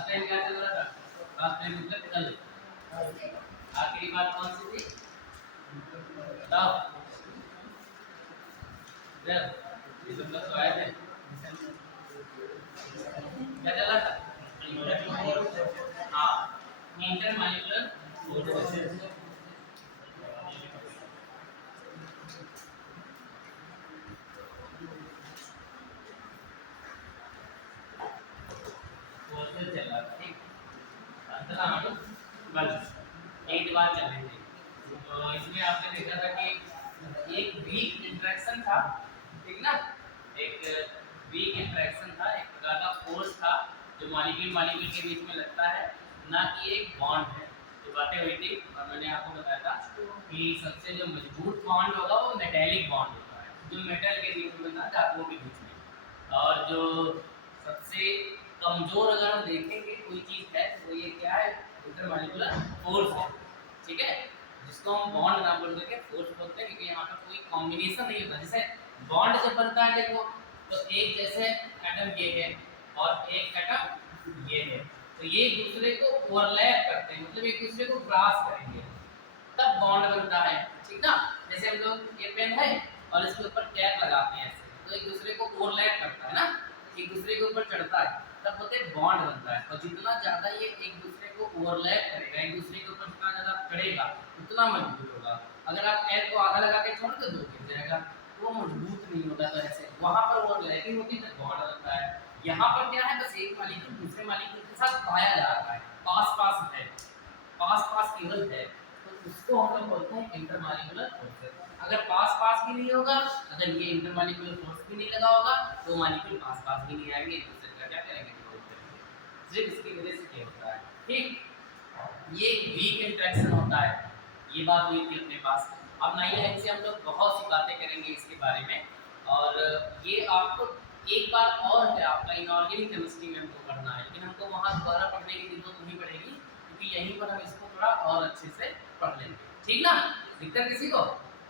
Last time क्या चल रहा था? लास्ट टाइम मतलब कल आखिरी बात कौन सी थी बताओ? जब ये तुम लोग तो आए थे क्या चल रहा था? हाँ, इंटरमॉलिक्यूलर फोर्सेस। फोर्सेस चल रहा था, ठीक। अंतरा हम बस 8 बार चल रहे थे। तो इसमें आपने देखा था कि एक वीक इंटरेक्शन था, ठीक ना? एक वीक इंटरेक्शन था, एक प्रकार का फोर्स था जो मॉलिक्यूल मॉलिक्यूल के बीच में लगता है, ना कि एक बॉन्ड है। तो बातें हुई थी और मैंने आपको बताया था कि सबसे जो मजबूत बॉन्ड होगा वो मेटेलिक बॉन्ड होता है, जो मेटल के बीच में ना धातुओं के बीच में। और जो सबसे कमजोर अगर हम देखेंगे कोई चीज है तो ये क्या है? इंटरमॉलिक्यूलर फोर्स है, ठीक है? जिसको हम बॉन्ड ना बोल करके फोर्स बोलते हैं, क्योंकि यहाँ पर कोई कॉम्बिनेशन नहीं होता। जैसे बॉन्ड जब बनता है देखो, तो एक जैसे एटम ये है और एक एटम ये है, तो ये एक दूसरे को ओवरलैप करते हैं, मतलब एक दूसरे को क्रॉस करेंगे तब बॉन्ड बनता है, ठीक ना? जैसे हम लोग ये पेन है और इसके ऊपर कैप लगाते हैं ऐसे, तो एक दूसरे को ओवरलैप करता है ना, एक दूसरे के ऊपर चढ़ता है, तब बोलते हैं बॉन्ड बनता है। और जितना ज्यादा ये एक दूसरे को ओवरलैप करेगा, एक दूसरे के ऊपर जितना ज्यादा चढ़ेगा उतना मजबूत होगा। अगर आप कैप को आधा लगा के छोड़ दो गिर जाएगा, वो मजबूत नहीं होता। तो ऐसे वहां पर ओवरलैपिंग होती है तो बॉन्ड बनता है। यहाँ पर क्या है, बस एक मॉलिक्यूल दूसरे मॉलिक्यूल के साथ पाया जा रहा है, पास पास है, पास पास केवल है, तो उसको हम लोग बोलते हैं इंटरमॉलिक्यूलर फोर्सेस। अगर पास पास भी नहीं होगा, अगर ये इंटरमॉलिक्यूलर फोर्स भी नहीं लगा होगा, तो मॉलिक्यूल पास पास भी नहीं आएंगे, एक दूसरे का क्या करेंगे, विरोध करेंगे। सिर्फ इसकी वजह से क्या होता है, ठीक। ये वीक इंटरेक्शन होता है, ये बात हुई थी अपने पास। अब 9 लाइन से हम लोग बहुत सी बातें करेंगे इसके बारे में, और ये आपको एक बार और है, आपका इनऑर्गेनिक केमिस्ट्री में हमको पढ़ना है, लेकिन हमको वहाँ दोबारा पढ़ने की जरूरत नहीं पड़ेगी, क्योंकि यहीं पर हम इसको थोड़ा और अच्छे से पढ़ लेंगे, ठीक ना? दिक्कत किसी को?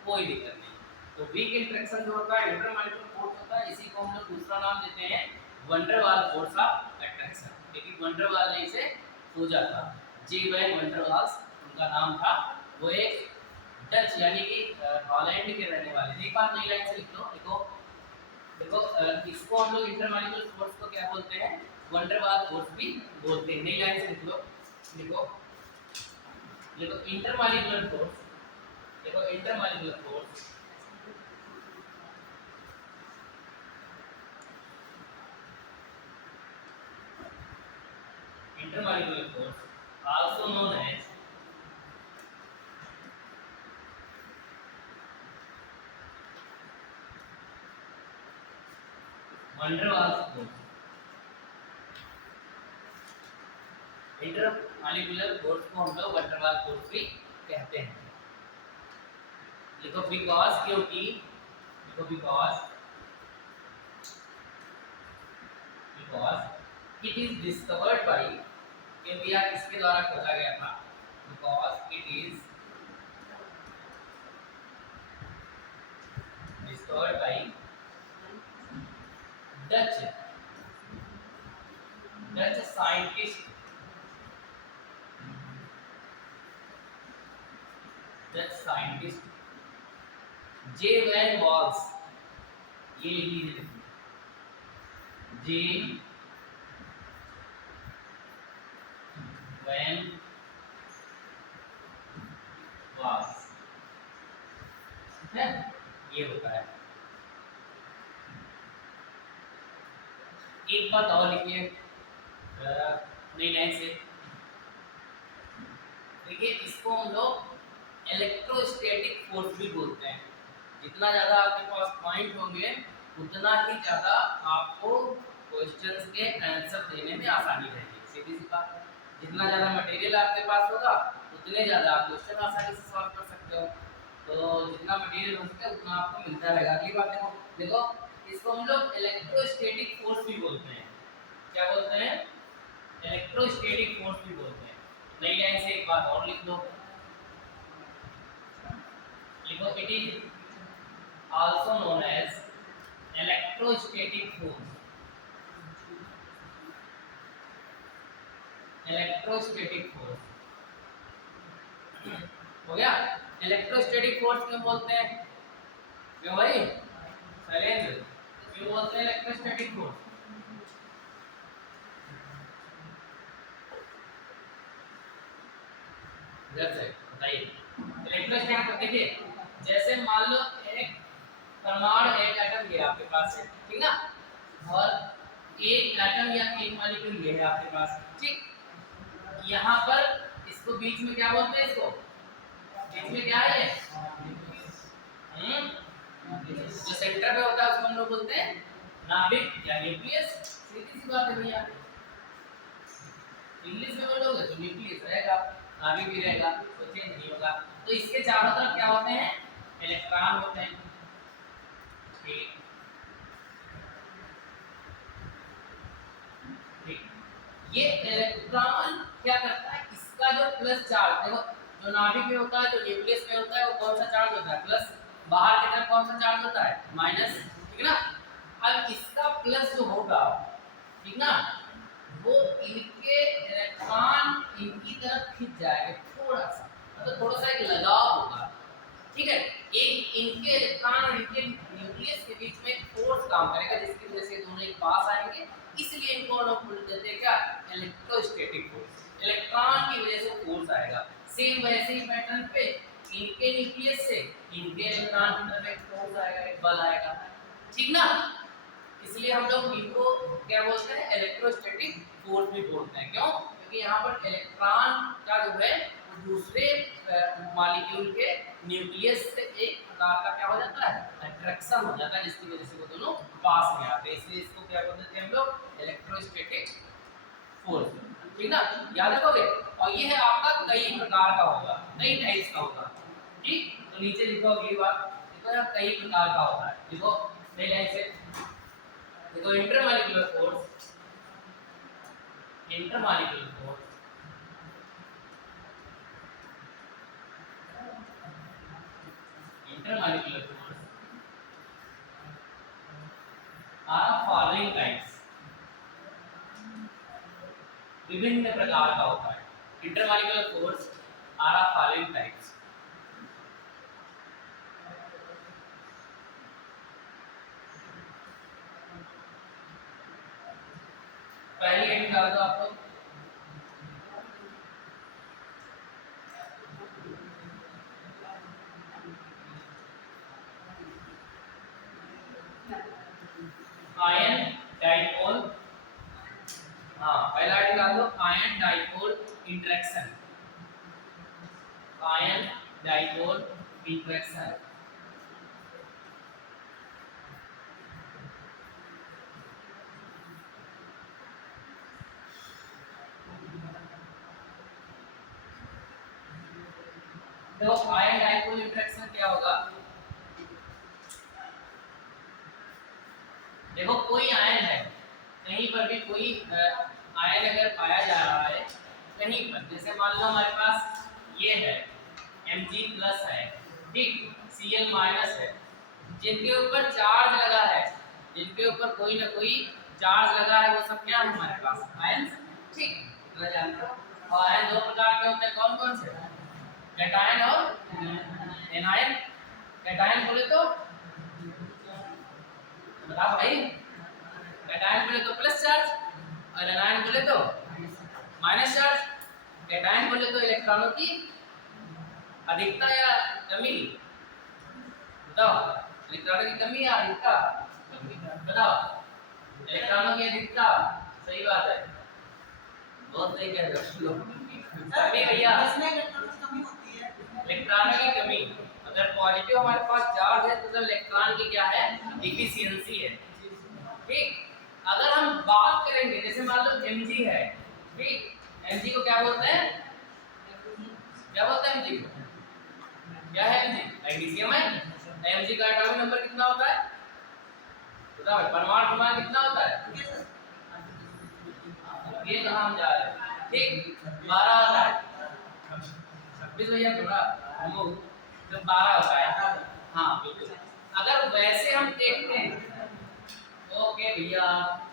कोई दिक्कत नहीं। तो वीक इंटरेक्शन जो होता है, इंटरमॉलिक्यूलर फोर्स होता है, इसी को हम लोग दूसरा नाम देते हैं वंडर वाल फोर्स ऑफ अट्रैक्शन, क्योंकि वंडर वाल ने इसे खोजा था। जे वैन वंडर वाल्स उनका नाम था। वो एक डच यानी कि हॉलैंड के रहने वाले थे। एक बार नई लाइन से लिख लो, देखो देखो, इसको हम लोग इंटरमॉलिक्यूलर फोर्स को क्या बोलते हैं? वंडर वाल फोर्स भी बोलते हैं। नई लाइन से लिख लो, देखो देखो इंटरमॉलिक्यूलर फोर्स, देखो intermolecular force intermolecular force also known as van der Waals force। Intermolecular force को हम लोग वंडर वाल फोर्स भी कहते हैं। देखो बिकॉज, क्योंकि देखो because it is discovered by, क्योंकि यह किसके द्वारा खोजा गया था? Because it is discovered by Dutch scientist, J Van Wals, ये लिखी J Van Wals है, ये होता है। एक बात और लिखिए नई लाइन से, देखिए इसको हम लोग इलेक्ट्रोस्टैटिक फोर्स भी बोलते हैं। जितना ज़्यादा आपके पास पॉइंट होंगे उतना ही ज़्यादा आपको क्वेश्चंस के आंसर देने में आसानी रहेगी। सीधी सी बात है, जितना ज़्यादा मटेरियल आपके पास होगा उतने ज़्यादा आप क्वेश्चन आसानी से सॉल्व कर सकते हो। तो जितना मटेरियल हो सके उतना आपको मिलता रहेगा। अगली बात देखो, इसको हम लोग इलेक्ट्रोस्टैटिक फोर्स भी बोलते हैं। क्या बोलते हैं? इलेक्ट्रोस्टैटिक फोर्स भी बोलते हैं। नई लाइन से एक बात और लिख दो, लिखो it is also known as electrostatic force. Electrostatic force हो गया। इलेक्ट्रोस्टैटिक फोर्स क्यों बोलते हैं, क्यों भाई शैलेंद्र, क्यों बोलते हैं इलेक्ट्रोस्टैटिक फोर्स? इधर से बताइए। इलेक्ट्रोस्टैटिक देखिए, जैसे मान लो एक परमाणु, एक एटम ये आपके पास है, ठीक ना, और एक एटम या एक मॉलिक्यूल ये है आपके पास, ठीक। यहाँ पर इसको बीच में क्या बोलते हैं, इसको बीच में क्या है ये, जो सेंटर पे होता है उसको हम लोग बोलते हैं नाभिक या न्यूक्लियस। सीधी सी बात है भैया, इंग्लिश में बोलोगे तो न्यूक्लियस रहेगा, नाभिक भी रहेगा, तो चेंज नहीं होगा। तो इसके चारों तरफ क्या होते हैं, इलेक्ट्रॉन होते हैं, ठीक ठीक। ये इलेक्ट्रॉन क्या करता है, इसका जो प्लस चार्ज, देखो जो नाभिक में होता है, जो न्यूक्लियस में होता है, वो कौन सा चार्ज होता है, प्लस। बाहर की तरफ कौन सा चार्ज होता है, माइनस, ठीक ना। अब इसका प्लस जो होगा, ठीक ना, वो इनके इलेक्ट्रॉन इनकी तरफ खिंच जाएगा थोड़ा सा, मतलब थोड़ा सा एक लगाव होगा, ठीक है। एक इनके इलेक्ट्रॉन और इनके न्यूक्लियस के बीच में फोर्स काम करेगा, जिसकी वजह से दोनों एक पास आएंगे, इसलिए इनको हम लोग बोल देते हैं क्या, इलेक्ट्रोस्टैटिक फोर्स। इलेक्ट्रॉन की वजह से फोर्स आएगा। सेम वैसे ही पैटर्न पे इनके न्यूक्लियस से इनके इलेक्ट्रॉन की तरफ एक फोर्स आएगा, एक बल आएगा, ठीक ना। इसलिए हम लोग इनको क्या बोलते हैं, इलेक्ट्रोस्टैटिक फोर्स भी बोलते हैं। क्यों, क्योंकि यहाँ पर इलेक्ट्रॉन का जो है वो दूसरे मॉलिक्यूल के न्यूक्लियस से एक प्रकार का क्या हो जाता है, अट्रैक्शन हो जाता है, जिसकी वजह से वो दोनों पास में आते हैं, इसलिए इसको क्या बोलते हैं हम लोग, इलेक्ट्रोस्टैटिक फोर्स, ठीक ना। याद रखोगे। और ये है आपका कई प्रकार का होगा, कई टाइप्स का होगा, ठीक। तो नीचे लिखो अगली बात, देखो यार कई प्रकार का होता है, देखो सही लाइन से देखो, intermolecular force, intermolecular force, intermolecular force are following types, विभिन्न प्रकार का होता है। Intermolecular force are following types, पहली हेडिंग निकाल दो आप लोग, आयन डाइपोल, हाँ पहला हेडिंग निकाल दो, ion dipole interaction, ion dipole interaction. तो आयन डाइपोल इंटरेक्शन क्या होगा, देखो कोई आयन है, कहीं पर भी कोई आयन अगर पाया जा रहा है कहीं पर, जैसे मान लो हमारे पास ये है Mg+ है, ठीक, Cl- है, जिनके ऊपर चार्ज लगा है, जिनके ऊपर कोई ना कोई चार्ज लगा है, वो सब क्या है हमारे पास, आयन, ठीक। इतना जानते हो। और आयन दो प्रकार के होते हैं, कौन कौन से, कैटायन और एनायन। कैटायन बोले तो बताओ भाई, कैटायन बोले तो प्लस चार्ज और एनायन बोले तो माइनस चार्ज। कैटायन बोले तो इलेक्ट्रॉनों की अधिकता या कमी, बताओ इलेक्ट्रॉनों की कमी या अधिकता, बताओ इलेक्ट्रॉनों की अधिकता, सही बात है, बहुत सही कह रहे हो कमी भैया, इलेक्ट्रॉनों की कमी। अगर पॉजिटिव हमारे पास चार्ज है तो इलेक्ट्रॉन की क्या है, डिफिशियंसी है, ठीक। अगर हम बात करेंगे, जैसे मान लो Mg है, ठीक, Mg को क्या बोलते हैं, क्या बोलते हैं Mg को, क्या है Mg, मैग्नीशियम है। Mg का एटॉमिक नंबर कितना होता है, बताओ परमाणु क्रमांक कितना होता है, ये कहां हम जा रहे हैं, ठीक, 12 होता है, 26 भैया थोड़ा तो 12 होता है, हाँ बिल्कुल। अगर वैसे हम देखते हैं, ओके भैया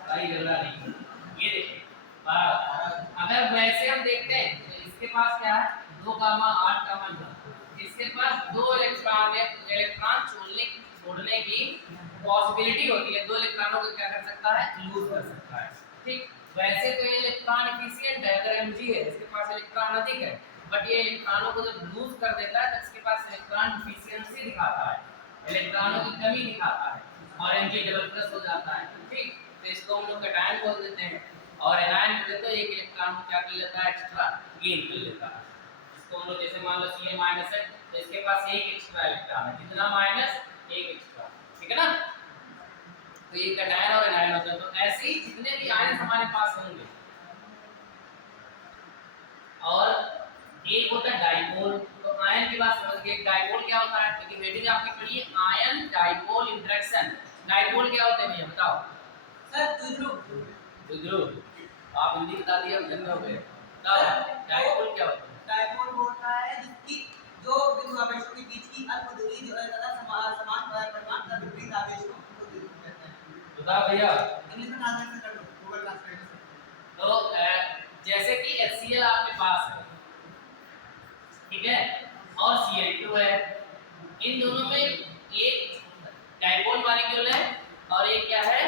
भाई झगड़ा नहीं, ये देखिए 12। अगर वैसे हम देखते हैं तो इसके पास क्या है 2 गामा 8 गामा 9, इसके पास 2 इलेक्ट्रॉन छोड़ने की पॉसिबिलिटी होती है, 2 इलेक्ट्रॉनों को क्या कर सकता है लूज कर सकता है। ठीक, वैसे तो ये इलेक्ट्रॉन एफिशिएंट है, अगर Mg है इसके पास इलेक्ट्रॉन अधिक है, बट ये इलेक्ट्रॉनों को जब लूज कर देता है तो इसके पास इलेक्ट्रॉन एफिशिएंसी दिखाता है, इलेक्ट्रॉनों की कमी दिखाता है और Mg डबल प्लस हो जाता है। ठीक, तो इसको हम लोग कैटायन बोल देते हैं और एनायन बोले तो एक इलेक्ट्रॉन को क्या कर लेता है एक्स्ट्रा गेन कर लेता है। इसको हम लोग जैसे मान लो Cl माइनस है तो इसके पास एक एक्स्ट्रा इलेक्ट्रॉन है, कितना माइनस एक एक्स्ट्रा, ठीक है ना। तो ये कैटायन और एनायन होता है। तो ऐसे ही जितने भी आयन हमारे पास होंगे, और एक होता है डाइपोल। तो आयन की बात समझ गए, डाइपोल क्या होता है, क्योंकि हेडिंग आपने पढ़ी है आयन डाइपोल इंटरेक्शन। डाइपोल क्या होते हैं भैया बताओ सर? द्विध्रुव। द्विध्रुव आप हिंदी बता दिया हम धन्य हो गए। बताओ डाइपोल क्या होता है? डाइपोल होता है जिसकी दो बिंदु आवेशों के बीच की अल्प दूरी जो है तथा समान परिमाण का विपरीत आवेशों को द्विध्रुव कहते हैं। बताओ भैया इंग्लिश में ट्रांसलेट कर दो, गूगल ट्रांसलेट से। तो जैसे कि HCl आपके पास है, ठीक है, और Cl2 है, इन दोनों में एक डाइपोल मॉलिक्यूल है और एक क्या है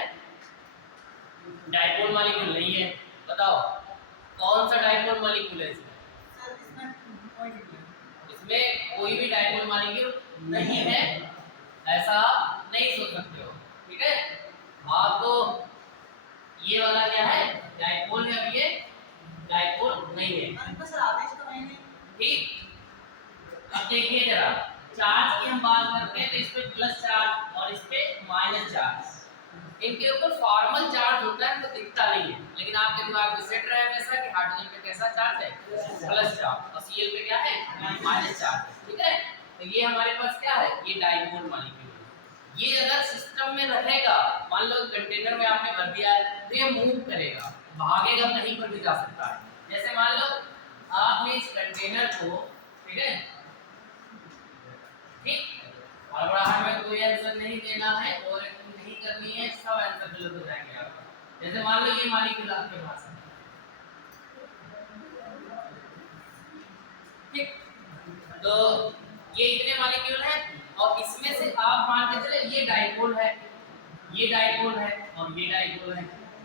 डाइपोल मॉलिक्यूल नहीं है। बताओ कौन सा डाइपोल मॉलिक्यूल है इसमें? सर इसमें कोई भी डाइपोल मॉलिक्यूल नहीं है, ऐसा आप नहीं सोच सकते हो, ठीक है। आप तो ये वाला क्या है डाइपोल है, अब ये डाइपोल नहीं है, सर आवेश तो नहीं है। ठीक। अब देखिए जरा चार्ज की हम बात करते हैं तो इस पे प्लस चार्ज और इस पे माइनस चार्ज, इनके ऊपर फॉर्मल चार्ज होता है तो दिखता नहीं है, लेकिन आपके दिमाग में सेट रहे हमेशा कि हाइड्रोजन पे कैसा चार्ज है प्लस चार्ज और Cl पे क्या है माइनस चार्ज, ठीक है। तो ये हमारे पास क्या है ये डाइपोल मॉलिक्यूल। ये अगर सिस्टम में रहेगा, मान लो कंटेनर में आपने भर दिया है तो ये मूव करेगा, भागेगा, कहीं पर भी जा सकता है। जैसे मान लो आपने इस कंटेनर को, ठीक है, ठीक, और बड़ा में कोई आंसर नहीं देना है और नहीं करनी है, सब आंसर गलत हो जाएंगे आपका। जैसे मान लो ये मॉलिक्यूल आपके पास है, ठीक, तो ये इतने मॉलिक्यूल हैं और इसमें से आप मान के चले ये डाइपोल है, ये डाइपोल है और ये डाइपोल है,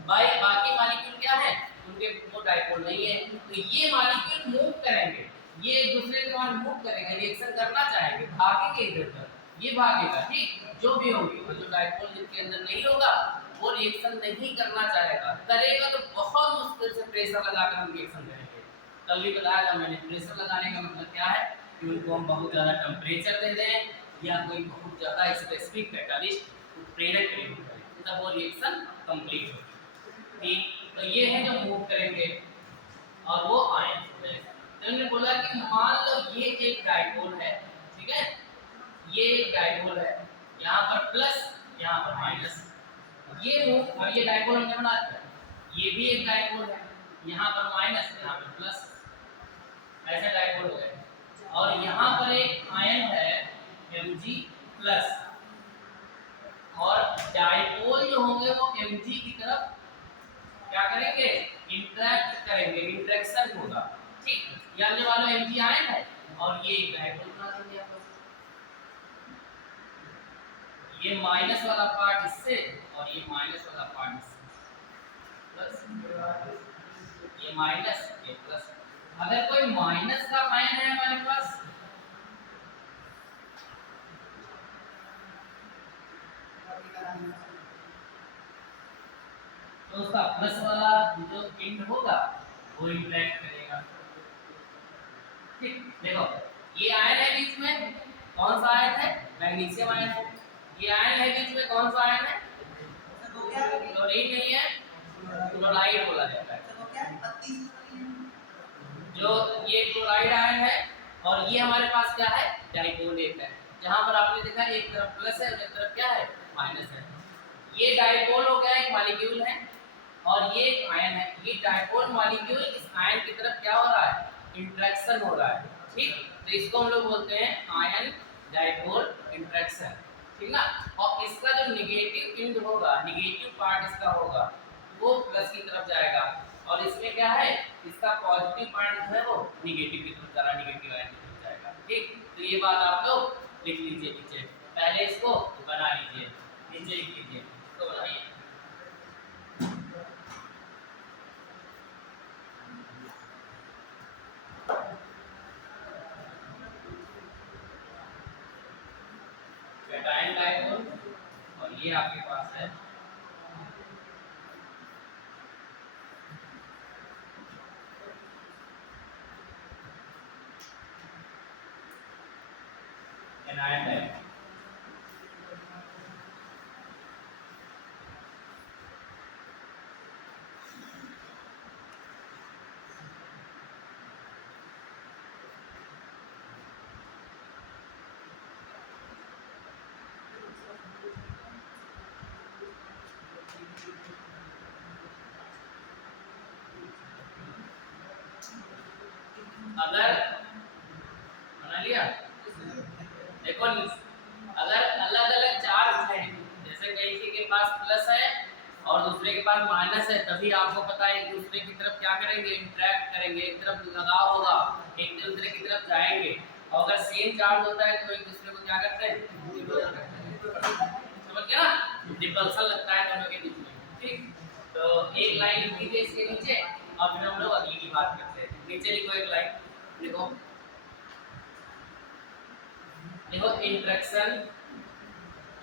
भाई बाकी मॉलिक्यूल क्या है उनके वो डाइपोल नहीं है। तो ये मॉलिक्यूल मूव करेंगे, ये एक दूसरे के साथ मूव करेंगे, रिएक्शन करना चाहेंगे, भागेंगे इधर उधर, ये भागेगा, ठीक, जो भी होगी। और जो डाइपोल जिसके अंदर नहीं होगा वो रिएक्शन नहीं करना चाहेगा, करेगा तो बहुत मुश्किल से प्रेशर लगाकर हम रिएक्शन करेंगे। कल भी बताया था मैंने, प्रेशर लगाने का मतलब क्या है कि उनको हम बहुत ज़्यादा टेम्परेचर दे दें या कोई बहुत ज़्यादा स्पेसिफिक कैटालिस्ट प्रेरक करें तब वो रिएक्शन कंप्लीट होगी, ठीक। तो ये है जो मूव करेंगे और वो आयन हो जाएगा। तो हमने बोला कि मान लो ये एक डाइपोल है, ठीक है, ये एक डाइपोल है, यहाँ पर प्लस यहाँ पर माइनस, ये मूव, अब ये डाइपोल हमने बना दिया, ये भी एक डाइपोल है, यहाँ पर माइनस यहाँ पर प्लस, ऐसा डाइपोल हो गया। और यहाँ पर एक आयन है Mg प्लस, और डाइपोल जो होंगे वो Mg की तरफ क्या करेंगे इंटरेक्ट करेंगे, इंटरेक्शन होगा, ठीक। यहाँ जो वाला Mg आयन है और ये एक डाइपोल बना देंगे आप लोग, ये माइनस वाला पार्ट इससे और ये माइनस वाला पार्ट इससे, प्लस ये माइनस ये प्लस। अगर कोई माइनस का आयन है हमारे पास तो उसका प्लस वाला जो एंड होगा वो इंटरेक्ट करेगा, ठीक। देखो ये आयन है बीच में, कौन सा आयन है मैग्नीशियम आयन है, ये आयन है बीच में, कौन सा आयन है क्लोरीन नहीं है, क्लोराइड बोला जाता है। जो ये क्लोराइड आयन है और ये हमारे पास क्या है डाइपोल एक है, जहां पर आपने देखा एक तरफ प्लस है और एक तरफ क्या है माइनस है। ये डाइपोल हो गया, एक मॉलिक्यूल है और ये एक आयन है, ये डाइपोल मॉलिक्यूल इस आयन की तरफ क्या हो रहा है इंटरेक्शन हो रहा है, ठीक। तो इसको हम लोग बोलते हैं आयन डाइपोल इंटरेक्शन, ठीक ना। और इसका जो नेगेटिव एंड होगा, नेगेटिव पार्ट इसका होगा वो प्लस की तरफ जाएगा और इसमें क्या है, इसका पॉजिटिव पॉइंट जो है वो निगेटिव की तरफ जा रहा है, निगेटिव आयन की तरफ जाएगा। ठीक, तो ये बात आप लोग लिख लीजिए नीचे, पहले इसको बना लीजिए, नीचे लिख लीजिए, इसको बनाइए। कैटायन डायपोल और ये आपके पास है एनायन डायपोल। अगर बना लिया, देखो अगर अलग अलग चार्ज है, जैसे किसी के पास प्लस है और दूसरे के पास माइनस है, तभी आपको पता है एक दूसरे की तरफ क्या करेंगे, इंटरेक्ट करेंगे, एक तरफ लगाव होगा, एक दूसरे की तरफ जाएंगे। और अगर सेम चार्ज होता है तो एक दूसरे को क्या करते हैं, समझ गया ना, रिपल्सन लगता है दोनों के बीच में। ठीक, तो एक लाइन लिख दीजिए इसके नीचे और फिर हम लोग अगली की बात करते हैं। नीचे लिखो एक लाइन, लिखो लिखो इंटरेक्शन,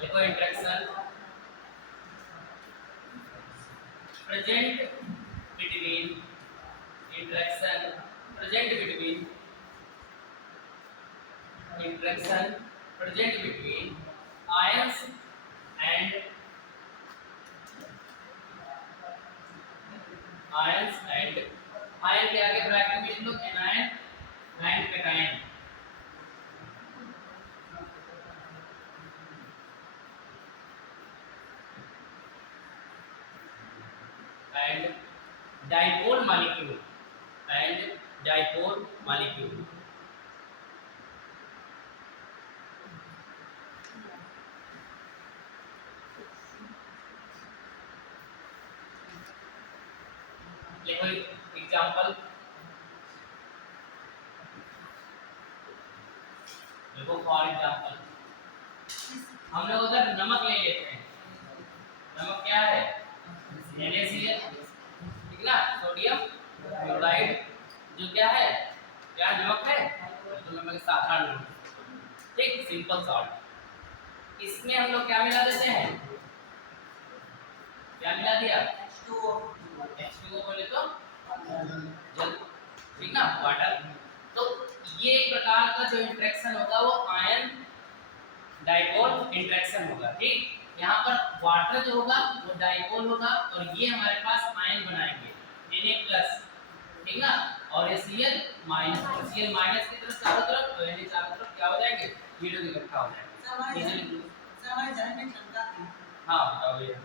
लिखो interaction present between, interaction present between, interaction present between ions and ions and, ion के आगे ब्रैकेट में लिख लो anion and cation, and dipole molecule, and dipole molecule। देखो एग्जांपल, देखो फॉर एग्जांपल हम लोग अगर नमक ले लेते हैं, नमक क्या है, NaCl, ठीक ना, सोडियम क्लोराइड, जो क्या है, क्या नमक है, तो नमक साधारण नमक, ठीक, सिंपल सॉल्ट। इसमें हम लोग क्या मिला देते हैं, क्या मिला दिया, H2O बोले तो जल, ठीक ना, वाटर। तो ये एक प्रकार का जो इंटरेक्शन होगा वो आयन डाइपोल इंटरेक्शन होगा। ठीक, यहाँ पर वाटर जो होगा वो डाइपोल होगा और ये हमारे पास आयन बनाएंगे Na+, ठीक ना, और Cl माइनस, Cl माइनस की तरफ चारों तरफ तो Na चारों तरफ क्या हो जाएंगे, ये लोग इकट्ठा हो जाएंगे। सर हमारे जहन में शंका थी, हाँ बताओ भैया,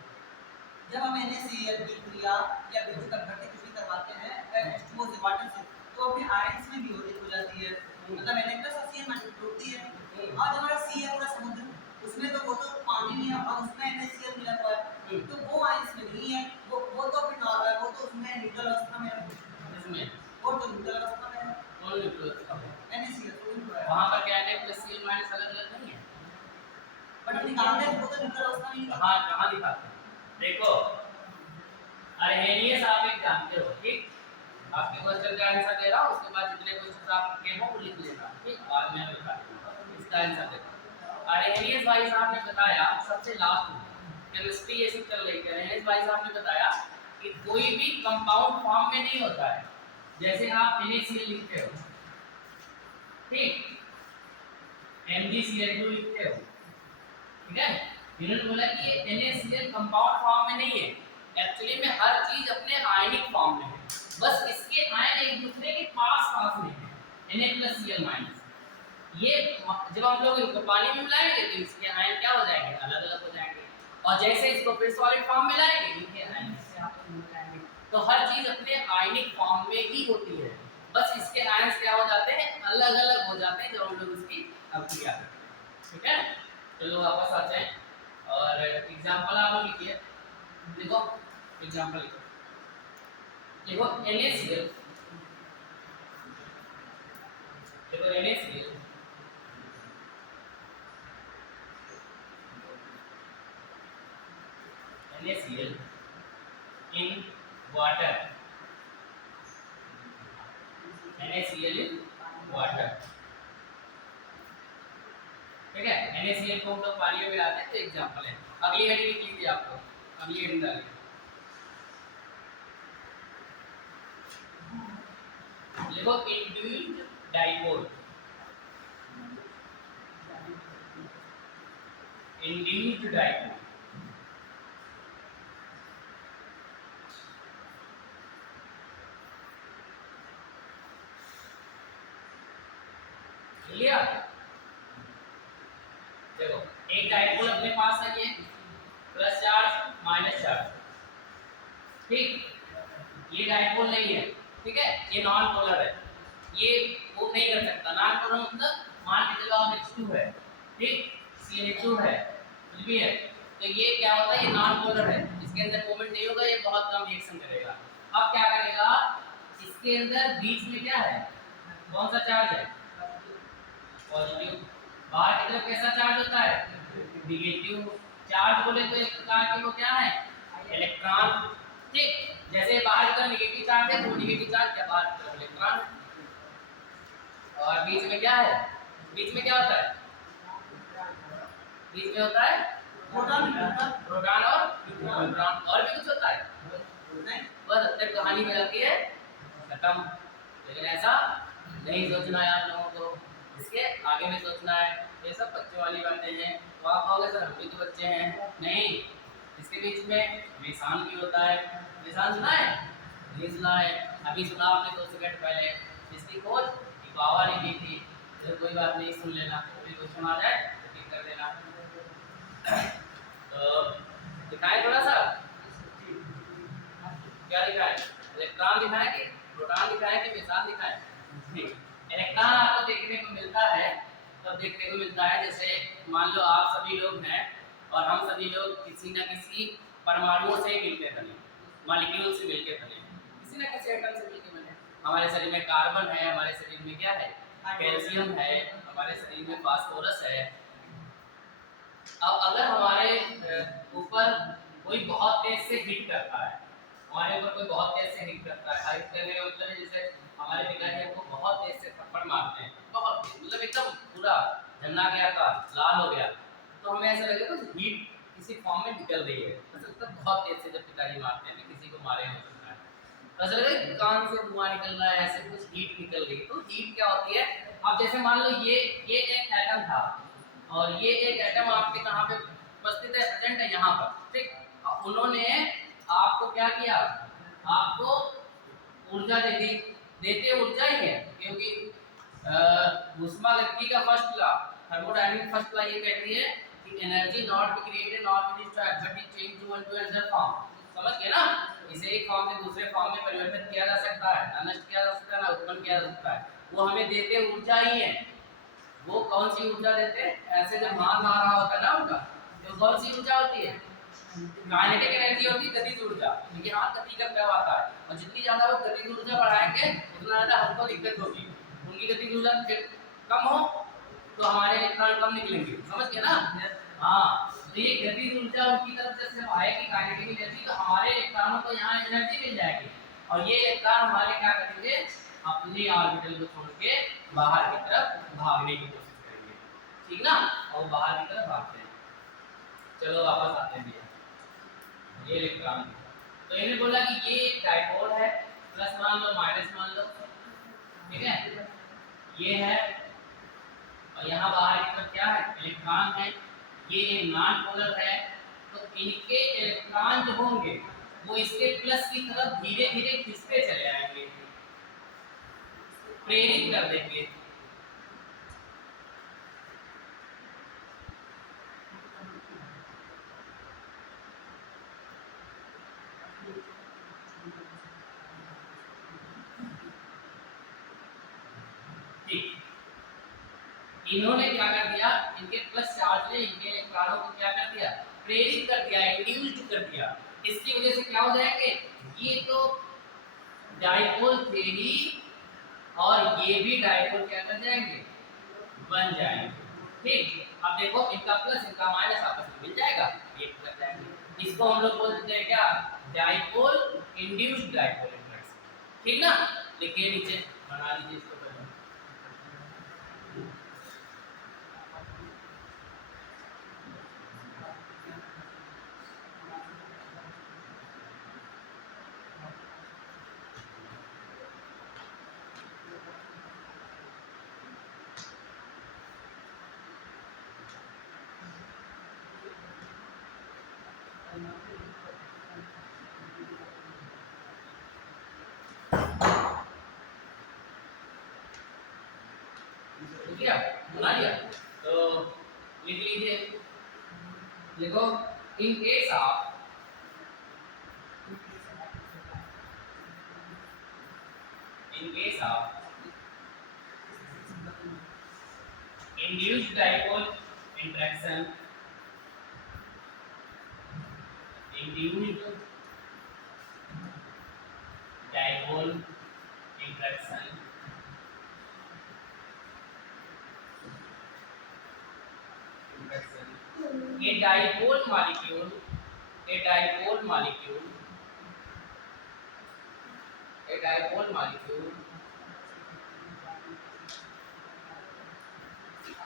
जब हम NaCl की क्रिया या विद्युत अपघट्य कुछ भी करवाते हैं H2O से, वाटर से, तो अपने आयंस में भी हो जाती है, मतलब Na+ और Cl माइनस होती है। और हमारा सी है पूरा समुद्र, उसमें तो वो तो पानी नहीं है और उसमें NaCl मिला हुआ है, तो वो आयंस में नहीं है, वो तो फिर वो तो उसमें न्यूट्रल अवस्था में है, इसमें वो तो न्यूट्रल अवस्था में है, कौन न्यूट्रल अवस्था में, NaCl तो न्यूट्रल है, वहां पर क्या Na+Cl माइनस अलग अलग नहीं है, बट निकालते हैं वो तो न्यूट्रल अवस्था में ही है। हाँ कहाँ दिखाते हैं, देखो अर्हेनियस आप एक जानते हो, ठीक, आपके क्वेश्चन का आंसर दे रहा हूँ, उसके बाद जितने क्वेश्चन आप के हो वो लिख लेना, ठीक, बाद में बता दूंगा इसका आंसर देखो। अर्हेनियस भाई साहब ने बताया सबसे लास्ट में, केमिस्ट्री ये सब चल रही है, अर्हेनियस भाई साहब ने बताया कि कोई भी कंपाउंड फॉर्म में नहीं होता है, जैसे आप NaCl लिखते हो, ठीक, MgCl2 लिखते हो, ठीक है, इन्होंने बोला कि ये NaCl कंपाउंड फॉर्म में नहीं है, एक्चुअली में हर चीज अपने आयनिक फॉर्म में है, बस इसके आयन एक दूसरे के पास पास में है, Na+Cl-। ये जब हम लोग इनको पानी में मिलाएंगे तो इसके आयन क्या हो जाएंगे, अलग अलग हो जाएंगे, और जैसे इसको फिर सॉलिड फॉर्म में लाएंगे इनके आयन इससे आपस में मिल जाएंगे। तो हर चीज अपने आयनिक फॉर्म में ही होती है, बस इसके आयन क्या हो जाते हैं, अलग अलग हो जाते हैं जब हम लोग इसकी अभिक्रिया करते हैं। ठीक है, चलो वापस आते हैं और एग्जांपल आप लोग लिखिए, देखो एग्जांपल लिखो, देखो NaCl, देखो NaCl NaCl in water, NaCl in water, ठीक है। NaCl को हम लोग पानी में मिलाते हैं, तो एग्जांपल है। अगली हेडिंग लिख लीजिए आप लोग, अगली हेडिंग डालिए, देखो इंड्यूस्ड डाइपोल, इंड्यूस्ड डाइपोल, लिया। देखो एक डाइपोल अपने पास है, ये प्लस चार्ज माइनस चार्ज, ठीक। ये डाइपोल नहीं है, ठीक है, ये नॉन पोलर है, ये वो नहीं कर सकता। नॉन पोलर मतलब मान के चलो आप H2 है, ठीक, CH2 है, कुछ भी है, तो ये क्या होता है, ये नॉन पोलर है, इसके अंदर मूवमेंट नहीं होगा, ये बहुत कम रिएक्शन करेगा। अब क्या करेगा, इसके अंदर बीच में क्या है, कौन सा चार्ज है, पॉजिटिव। बाहर की तरफ कैसा चार्ज होता है, नेगेटिव चार्ज। बोले तो एक प्रकार के वो क्या है, इलेक्ट्रॉन, ठीक। जैसे बाहर की तरफ नेगेटिव चार्ज है, तो नेगेटिव चार्ज क्या, बाहर की तरफ इलेक्ट्रॉन, और बीच में क्या है, बीच में क्या होता है, बीच में होता है प्रोटॉन, प्रोटॉन और न्यूट्रॉन, और भी कुछ होता है नहीं, बस अब तक कहानी में जाती है खत्म। लेकिन ऐसा नहीं सोचना है आप लोगों को, इसके आगे में सोचना है। ये सब बच्चों वाली बातें हैं, तो आप कहोगे सर हम भी तो बच्चे हैं, नहीं। इसके बीच में निशान भी होता है, निशान सुना है, नहीं सुना है, अभी सुना आपने 2 सेकंड पहले, इसकी खोज बाबा ने की थी। तो कोई बात नहीं, सुन लेना, कोई क्वेश्चन आ जाए तो ठीक कर देना। तो दिखाएं थोड़ा सा, क्या दिखाएं, इलेक्ट्रॉन दिखाएं कि प्रोटॉन दिखाएं कि निशान दिखाएं, ठीक। इलेक्ट्रॉन आपको देखने को मिलता है, तब देखने को मिलता है जैसे मान लो आप सभी लोग हैं और हम सभी लोग किसी न किसी परमाणुओं से मिलके बने, मॉलिक्यूल से मिलके बने, किसी न किसी एटम से मिलके बने। हमारे शरीर में कार्बन है, हमारे शरीर में क्या है, कैल्शियम है, हमारे शरीर में फास्फोरस है। अब अगर हमारे ऊपर कोई बहुत तेज से हिट करता है, हमारे ऊपर कोई बहुत तेज से हिट करता है, हिट करने का मतलब है जैसे हमारे पिताजी हमको बहुत तेज से थप्पड़ मारते हैं, बहुत तेज, मतलब एकदम पूरा झन्ना गया था, लाल हो गया, तो हमें ऐसा लगेगा कुछ हीट किसी फॉर्म में निकल रही है। ऐसा लगता है बहुत तेज से जब पिताजी मारते हैं, किसी को मारे हो सकता है, तो ऐसा लगेगा कान से धुआं निकल रहा है, ऐसे कुछ हीट निकल रही है। तो हीट क्या होती है, अब जैसे मान लो ये एक एटम था और ये एक एटम आपके कहाँ पे उपस्थित है, प्रेजेंट है यहाँ पर, ठीक। अब उन्होंने आपको क्या किया, आपको ऊर्जा दे दी, देते ऊर्जा ही है, क्योंकि ऊष्मागतिकी का first law, thermodynamic first law ये कहती है कि energy not be created not be destroyed but it change to another form. समझ गए ना, इसे एक फॉर्म से दूसरे फॉर्म में परिवर्तित किया जा सकता है, ना नष्ट किया जा सकता है, ना उत्पन्न किया जा सकता है। वो हमें देते ऊर्जा ही है। वो कौन सी ऊर्जा देते हैं, ऐसे जब हाथ मार रहा होता है ना उनका, तो कौन सी ऊर्जा होती है, काइनेटिक एनर्जी होती है, गतिज ऊर्जा, क्योंकि हाथ गति का क्या आता है, और जितनी ज्यादा वो गतिज ऊर्जा बढ़ाएंगे उतना ज्यादा हमको दिक्कत होगी। उनकी गतिज ऊर्जा कम हो तो हमारे इलेक्ट्रॉन कम निकलेंगे, समझ गए ना। हाँ, तो ये गतिज ऊर्जा उनकी तरफ से जब आएगी काइनेटिक एनर्जी, तो हमारे इलेक्ट्रॉनों को यहाँ एनर्जी मिल जाएगी, और ये इलेक्ट्रॉन हमारे क्या करेंगे, अपने ऑर्बिटल को छोड़ के बाहर की तरफ भागने की कोशिश करेंगे, ठीक ना, और बाहर की तरफ भागते हैं। चलो वापस आते हैं, ये इलेक्ट्रॉन, तो इन्होंने बोला कि ये एक डाइपोल है, प्लस मान लो माइनस मान लो, ठीक है, ये है, और यहाँ बाहर की तरफ क्या है, इलेक्ट्रॉन है, ये नॉन पोलर है, तो इनके इलेक्ट्रॉन जो होंगे वो इसके प्लस की तरफ धीरे धीरे खिंचते चले आएंगे, प्रेरित कर देंगे। इन्होंने क्या कर दिया, इनके प्लस चार्ज ने इनके इलेक्ट्रॉनों को क्या कर दिया, प्रेरित कर दिया, इंड्यूस्ड कर दिया। इसकी वजह से क्या हो जाएंगे, ये तो डाइपोल थ्योरी और ये भी डाइपोल क्या कर जाएंगे, बन जाएंगे। ठीक, अब देखो इनका प्लस इनका माइनस आपस में मिल जाएगा, ये कर जाएंगे। इसको हम लोग बोलते हैं क्या, डाइपोल इंड्यूस्ड डाइपोल इंटरेक्शन। ठीक ना, लिखिए नीचे, बना लीजिए इसको पहले। ठीक है, बना लिया तो लिख लीजिए, देखो in case of induced dipole interaction, induced dipole interaction a dipole molecule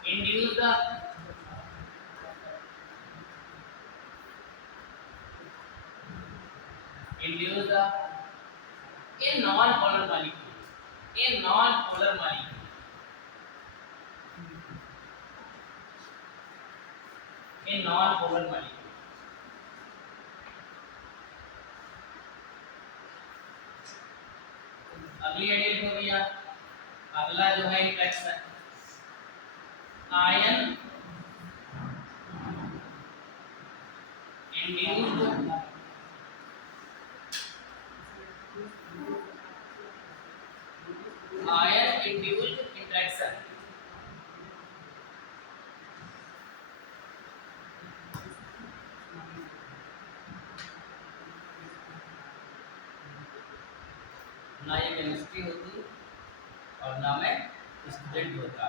induce the a non-polar molecule अगली एडिट हो गया। अगला जो है इंट्रैक्शन आयन इंड्यूस्ड इंट्रैक्शन। ना ये केमिस्ट्री होती और ना मैं स्टूडेंट होता,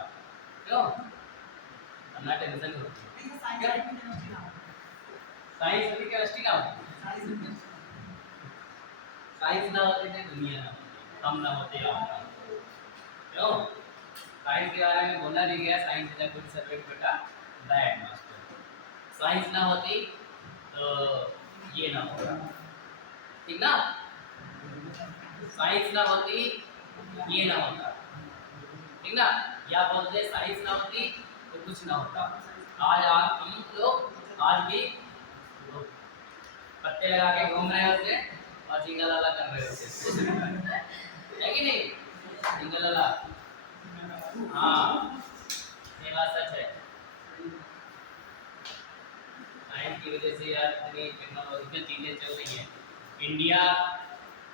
क्यों, और ना टेंशन होती। साइंस होती केमिस्ट्री ना होती, साइंस ना होते थे दुनिया ना होती, हम ना होते आप ना होते। क्यों, साइंस के बारे में बोला नहीं गया, science is a good servant बेटा बैड मास्टर। साइंस ना होती तो ये ना होता, ठीक ना, साइंस ना होती ये ना होता, ठीक ना, या बोलते साइंस ना होती तो कुछ ना होता। आज हम लोग आज भी पत्ते लगा के घूम रहे होते और जिंगल लाला कर रहे होते, है कि नहीं, जिंगल लाला, हाँ ये बात सच है। साइंस की वजह से यार इतनी टेक्नोलॉजिकल चीज़ें चल रही हैं। इंडिया